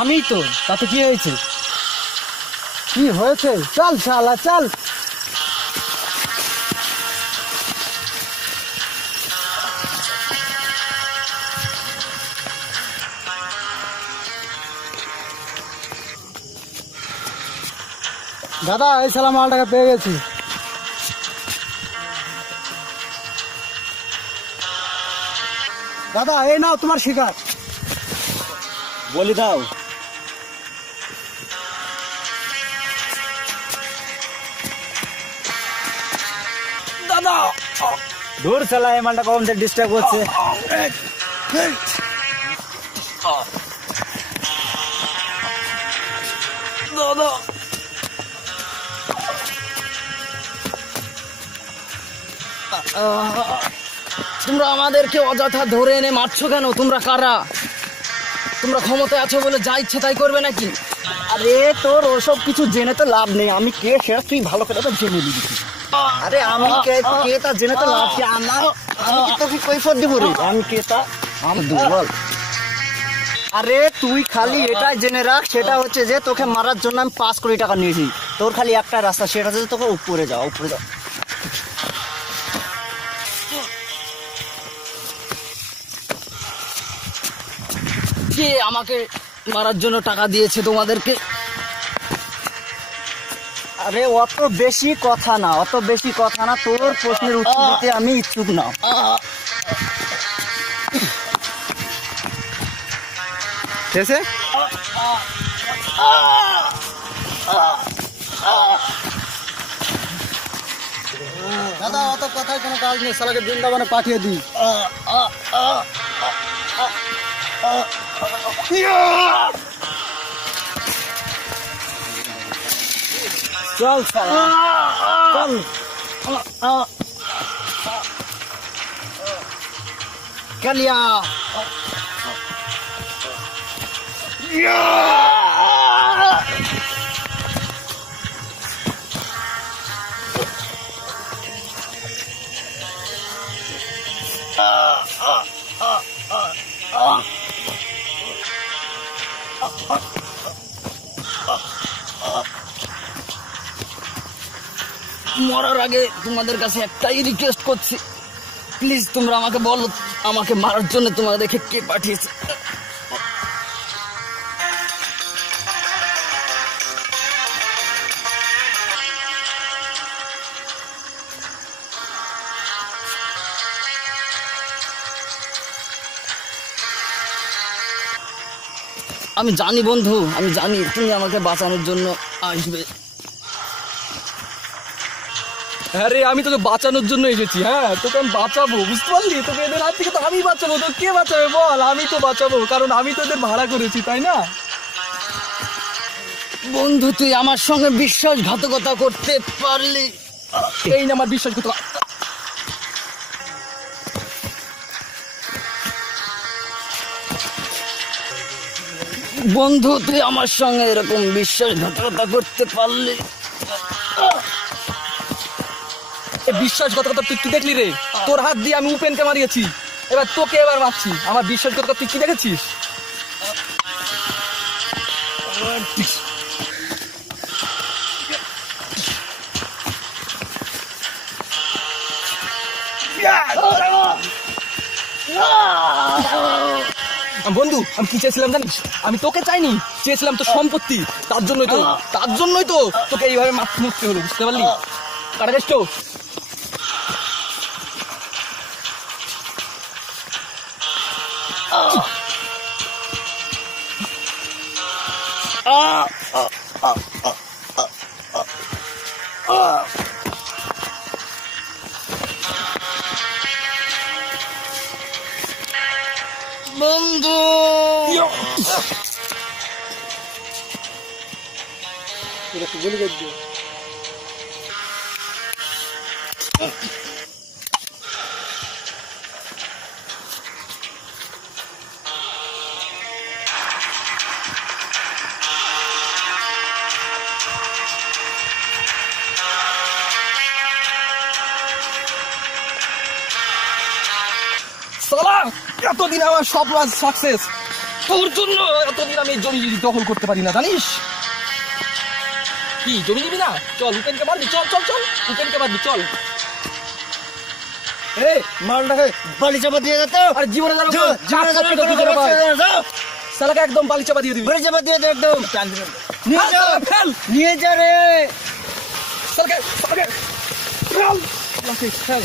আমি তো, তাতে কি হয়েছে? কি হয়েছে? চল শালা চল। দাদা এই সালা মালটাকে পেয়ে গেছি। দাদা এই নাও তোমার শিকার। বলি দাও। দাদা দূর চালা, এই মালটা কখন থেকে ডিস্টার্ব করছে। দাদা তোমরা আমাদেরকে অযথা ধরে এনে মারছো কেন? তোমরা কারা? তোমরা ক্ষমতায় আছো বলে যা ইচ্ছে তাই করবে নাকি? আরে তোর ওসব কিছু জেনে তো লাভ নেই, আমি কে সেটা তুই ভালো করে তো জেনে দিবি। আরে আমি কে তা জেনে তো লাভ কি? আমি কি তোকে কৈফত দিব রে? আমি কে তা? আমি দুর্বল। আরে তুই খালি এটাই জেনে রাখ, সেটা হচ্ছে যে তোকে মারার জন্য আমি 5 কোটি টাকা নিয়েছি। তোর খালি একটা রাস্তা, সেটা হচ্ছে তোকে উপরে যাও, উপরে যাও। কে আমাকে মারার জন্য টাকা দিয়েছে তোমাদেরকে? আরে অত বেশি কথা না, অত বেশি কথা না, তোর প্রশ্নের উত্তর দিতে আমি ইচ্ছুক না। ঠিক আছে? দাদা অত কথায় কোনো কাজ নেই, সালাকে বৃন্দাবনে পাঠিয়ে দিই। চল সালা, চল। কালিয়া মরার আগে তোমাদের কাছে একটাই রিকোয়েস্ট করছি, প্লিজ তোমরা আমাকে বলো আমাকে মারার জন্য তোমাদেরকে কে পাঠিয়েছে? আমি জানি বন্ধু, আমি জানি তুমি আমাকে বাঁচানোর জন্য আসবে। হ্যাঁ রে, আমি তোকে বাঁচানোর জন্য এসেছি। হ্যাঁ, তোকে আমি বাঁচাবো, বুঝতে পারলি? তোকে এদের হাত থেকে তো আমি বাঁচাবো, তো কে বাঁচাবে বল? আমি তো বাঁচাবো, কারণ আমি তো এদের ভাড়া করেছি, তাই না? বন্ধু তুই আমার সঙ্গে বিশ্বাসঘাতকতা করতে পারলি? এই না আমার বিশ্বাস করতে। বন্ধু তুই আমার সঙ্গে এরকম বিশ্বাসঘাতকতা করতে পারলি? বিশ্বাসঘাতকতা তুই কি দেখলি রে? তোর হাত দিয়ে আমি উপেনকে মারিয়েছি, এবার তোকে এবার মারছি। আমার বিশ্বাসঘাতকতা তুই কি দেখেছিস? বন্ধু আমি কি চেয়েছিলাম জানিস? আমি তোকে চাইনি, চেয়েছিলাম তো সম্পত্তি। তার জন্যই তো তোকে এইভাবে মারতে হলো, বুঝতে পারলি? কাটাগেছ তো। বন্ধু গুলি করে দিও। সালা, এতদিন আমার সব রাজ সাকসেস, তোর জন্য এতদিন আমি জমি দখল করতে পারি না, জানিস? কি জমি নিবি না? চল উপেনকে মারবি, চল চল চল, উপেনকে মারবি, চল। মালটাকে বালি চাপা দিয়ে যেত। আর জীবনে যাবে সালাকে একদম বালি চাপা দিয়ে দিবি। বালি চাপা দিয়ে দে একদম। নিয়ে যা, ফেল। নিয়ে যা রে। চলকে চলকে খেল লাঠি খেল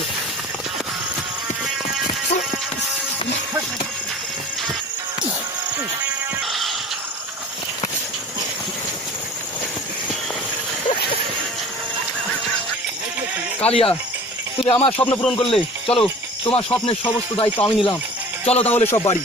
কালিয়া, তুমি আমার স্বপ্ন পূরণ করলে। চলো, তোমার স্বপ্নের সমস্ত দায়িত্ব আমি নিলাম। চলো তাহলে সব বাড়ি।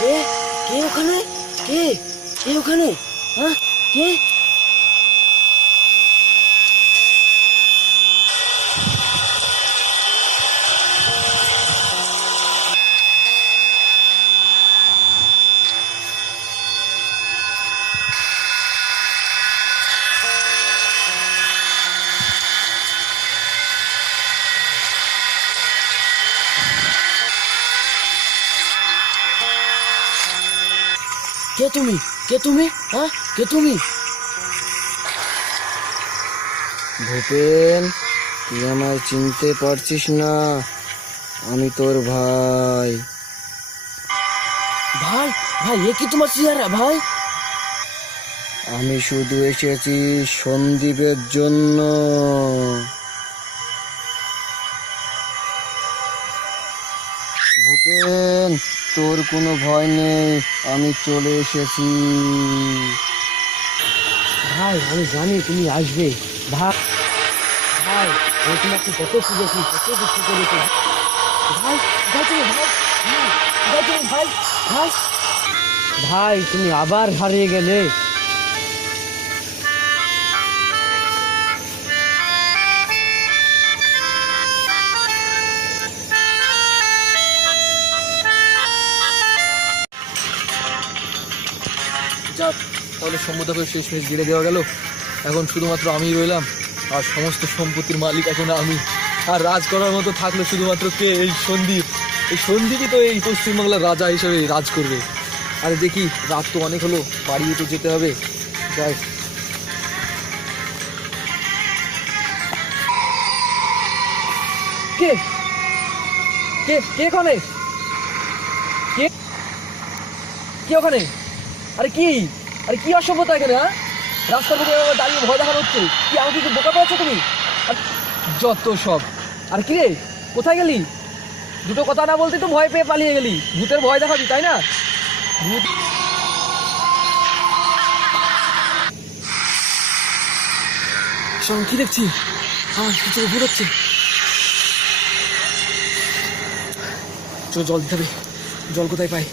কে কে ওখানে? কে কে ওখানে? হ্যাঁ, কে? কে তুমি? কে তুমি? হ্যাঁ, কে তুমি? ভূপেন, তুই আমায় চিনতে পারছিস না? আমি তোর ভাই। ভাই, ভাই, এ কি তোমার চেহারা ভাই? আমি শুধু এসেছি সন্দীপের জন্য। ভূপেন, তোর কোনো ভয় নেই, আমি চলে এসেছি। ভাই, আমি জানি তুমি আসবে। ভাই, ভাই, আমি তোমাকে কত খুঁজেছি, কত কিছু করেছি। ভাই, ভাই, তুমি ভাই, ভাই, তুমি ভাই, ভাই, ভাই, তুমি আবার হারিয়ে গেলে। যাক, তাহলে সমুদ্রকে শেষমেশ ঘিরে দেওয়া গেল। এখন শুধুমাত্র আমিই রইলাম, আর সমস্ত সম্পত্তির মালিক এখন আমি। আর রাজ করার মতো থাকলো শুধুমাত্র কে? এই সন্দীপ। এই সন্দীপই তো এই পশ্চিমবাংলার রাজা হিসেবে রাজ করবে। আরে দেখি, রাত তো অনেক হলো, বাড়িও তো যেতে হবে। যাই। কে কে কে ওখানে? কে কে ওখানে? আরে কি, আরে কি অসভ্যতা এখানে? হ্যাঁ, রাস্তার মধ্যে এভাবে দাঁড়িয়ে ভয় দেখানো হচ্ছে কি? আমাকে কি বোকা পেয়েছো তুমি? আর যত সব। আর কি রে, কোথায় গেলি? দুটো কথা না বলতে তো ভয় পেয়ে পালিয়ে গেলি। ভূতের ভয় দেখাবি, তাই না? ভূত কি দেখছি? আমার কিছু ভূত হচ্ছে। চলো, জল দিতে হবে। জল কোথায় পাই?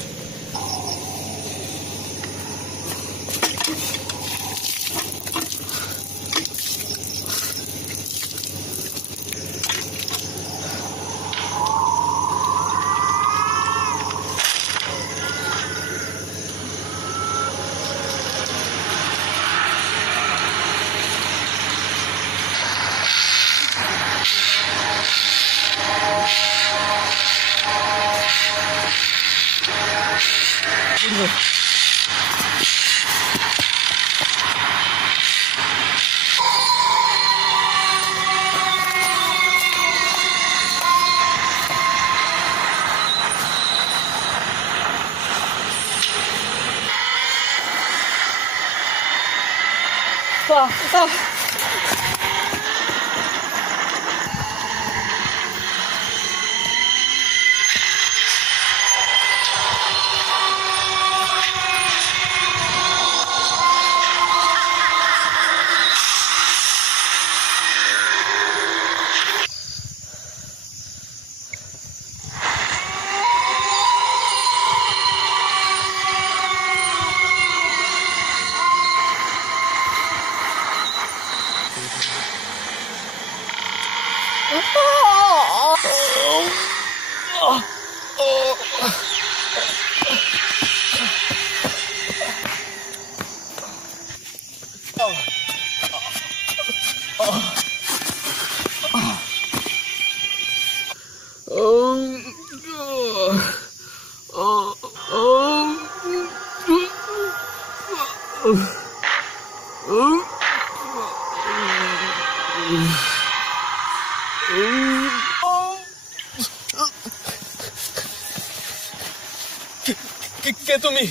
কে তুমি?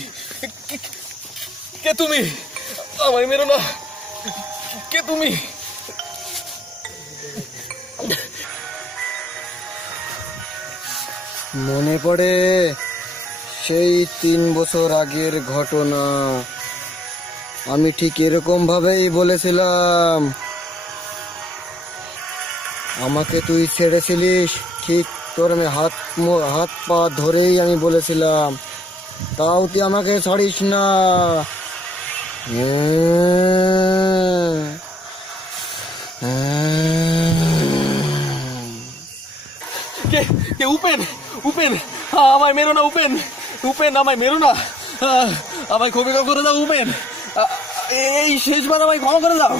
কে তুমি? আমায় মেরো না। কে তুমি? মনে পড়ে সেই 3 বছর আগের ঘটনা। আমি ঠিক এরকম ভাবেই বলেছিলাম, আমাকে তুই ছেড়েছিলিস, ঠিক তোর আমি হাত পা ধরেই আমি বলেছিলাম, তাও তুই আমাকে ছাড়িস না। কে কে? উপেন, উপেন, আমায় মেরো না উপেন, উপেন আমায় মেরো না, আমায় ক্ষমা করে দাও উপেন, এই শেষবার আমায় ক্ষমা করে দাও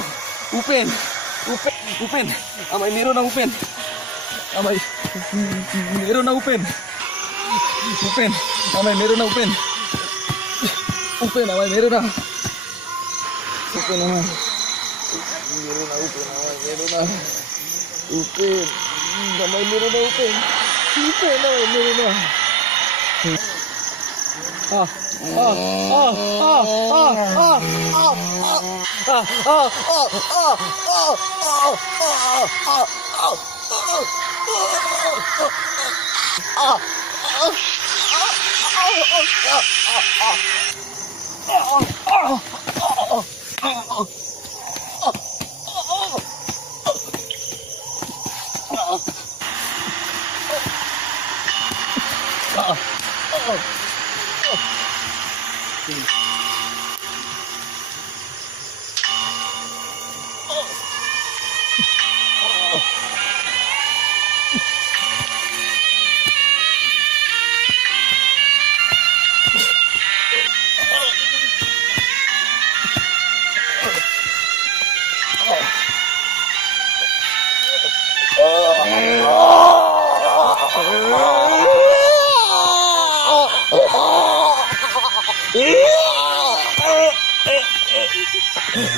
উপেন, উপেন, উপেন আমায় মেরো না উপেন, আমায় মেরো না উপেন, উপেন আমায় মেরো না উপেন, উপেন আমায় মেরো না, উপেন আমায় মেরো না, উপেন আমায় মেরো না, উপেন আমায় মেরো না, উপেন, উপেন আমায় মেরো না।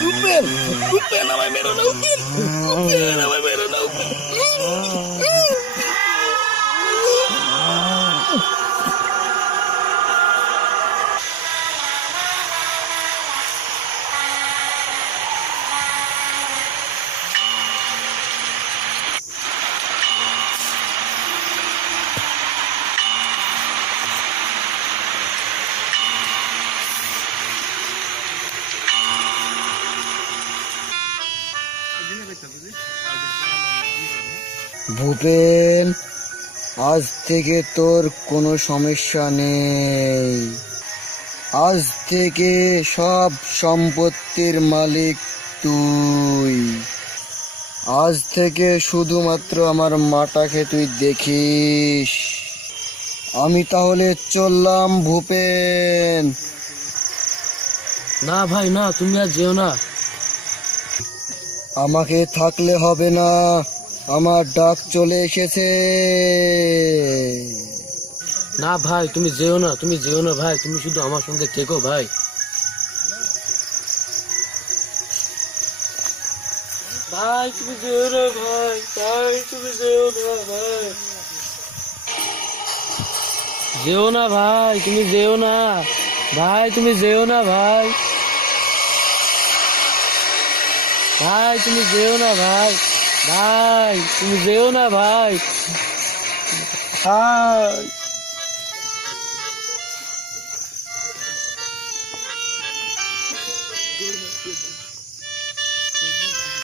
Upin, Upin আমায় মেরো না Upin, Upin আমায় মেরো না Upin. ভূপেন, আজ থেকে তোর কোনো সমস্যা নেই। আজ থেকে সব সম্পত্তির মালিক তুই। আজ থেকে শুধুমাত্র আমার মাটাকে তুই দেখিস। আমি তাহলে চললাম ভূপেন। না ভাই না, তুমি আর যেও না। আমাকে থাকলে হবে না, আমার ডাক চলে এসেছে। না ভাই তুমি যেও না, তুমি যেও না ভাই, তুমি শুধু আমার সঙ্গে থেকো ভাই। ভাই তুমি যেও না ভাই, ভাই তুমি যেও না ভাই, যেও না ভাই, তুমি যেও না ভাই, তুমি যেও না ভাই, ভাই তুমি যেও না ভাই, ভাই তুমি যেও না ভাই, ভাই।